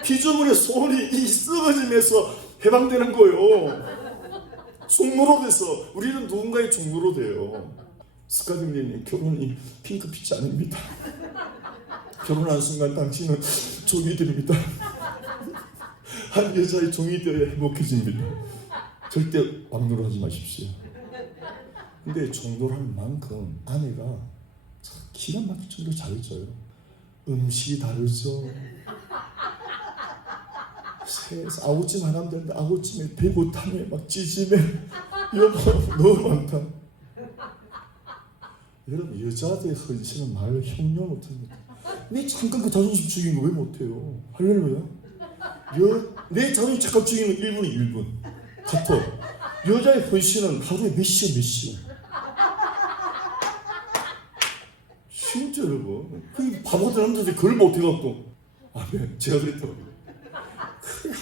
피조물의 소원이 이 썩어짐에서 해방되는 거예요. 종로로 우리는 누군가의 종로로 돼요. 스카디님 결혼이 핑크빛이 아닙니다. 결혼한 순간 당신은 종이 됩니다. 한 여자의 종이 되어야 행복해집니다. 절대 왕노로 하지 마십시오. 근데 종로를 할 만큼 아내가 기가 막힐 정도로 잘해줘요. 음식이 다르죠. 아구찜 하나 하면 되는데 아구찜에 배고탐에 막 찌짐에 여보 너무 많다. 여러분 여자들의 헌신은 말을 형용 못합니다. 내 잠깐 그 자존심 죽이는 거 왜 못해요? 할렐루야. 내 자존심 잠깐 죽이는 1분이 1분 카톡. 여자의 헌신은 하루에 몇 시야. 진짜 여러분 그 바보들 남자들이 그걸 못해갖고 아멘. 제가 그랬더니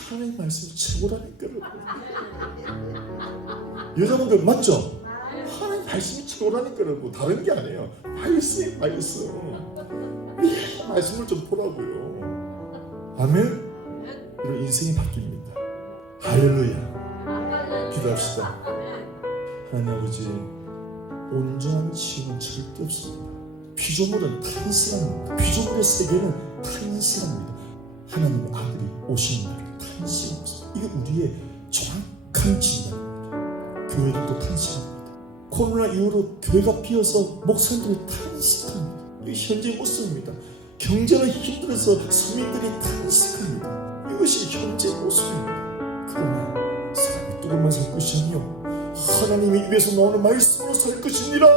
하나님 말씀이 최고라니까요. 여자분들 맞죠? 하나님 말씀이 최고라니까요. 다른 게 아니에요. 말씀이 말씀. 이 말씀을 좀 보라고요. 아멘. 이런 인생이 바뀝니다. 할렐루야. 기도합시다. 하나님 아버지, 온전한 치유는 절대 없습니다. 피조물은 탄생합니다. 피조물의 세계는 탄생합니다. 하나님의 아들이 오시는 날은 탄생 없습니다. 이게 우리의 정확한 진단입니다. 교회들도 탄생합니다. 코로나 이후로 교회가 비어서 목사님들이 탄생합니다. 이게 현재의 모습입니다. 경제가 힘들어서 서민들이 탄생합니다. 이것이 현재의 모습입니다. 그러나 사람이 뚜껑만 살 것이 아니요 하나님의 입에서 나오는 말씀으로 살 것이니라.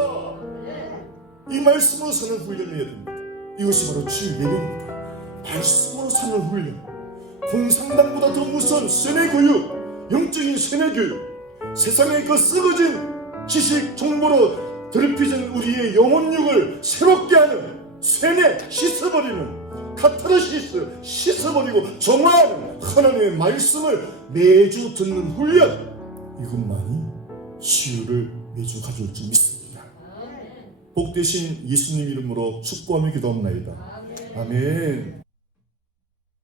이 말씀으로 사는 훈련을 해야 됩니다. 이것이 바로 주의 예배입니다. 말씀으로 사는 훈련. 공산당보다 더 무서운 세뇌교육, 영적인 세뇌교육, 세상의 그 썩어진 지식 정보로 더럽혀진 우리의 영혼육을 새롭게 하는 세뇌, 씻어버리는 카타르시스, 씻어버리고 정화하는 하나님의 말씀을 매주 듣는 훈련. 이것만이 치유를 매주 가져올 줄 믿습니다. 복되신 예수님 이름으로 축복하며 기도합나이다. 아멘.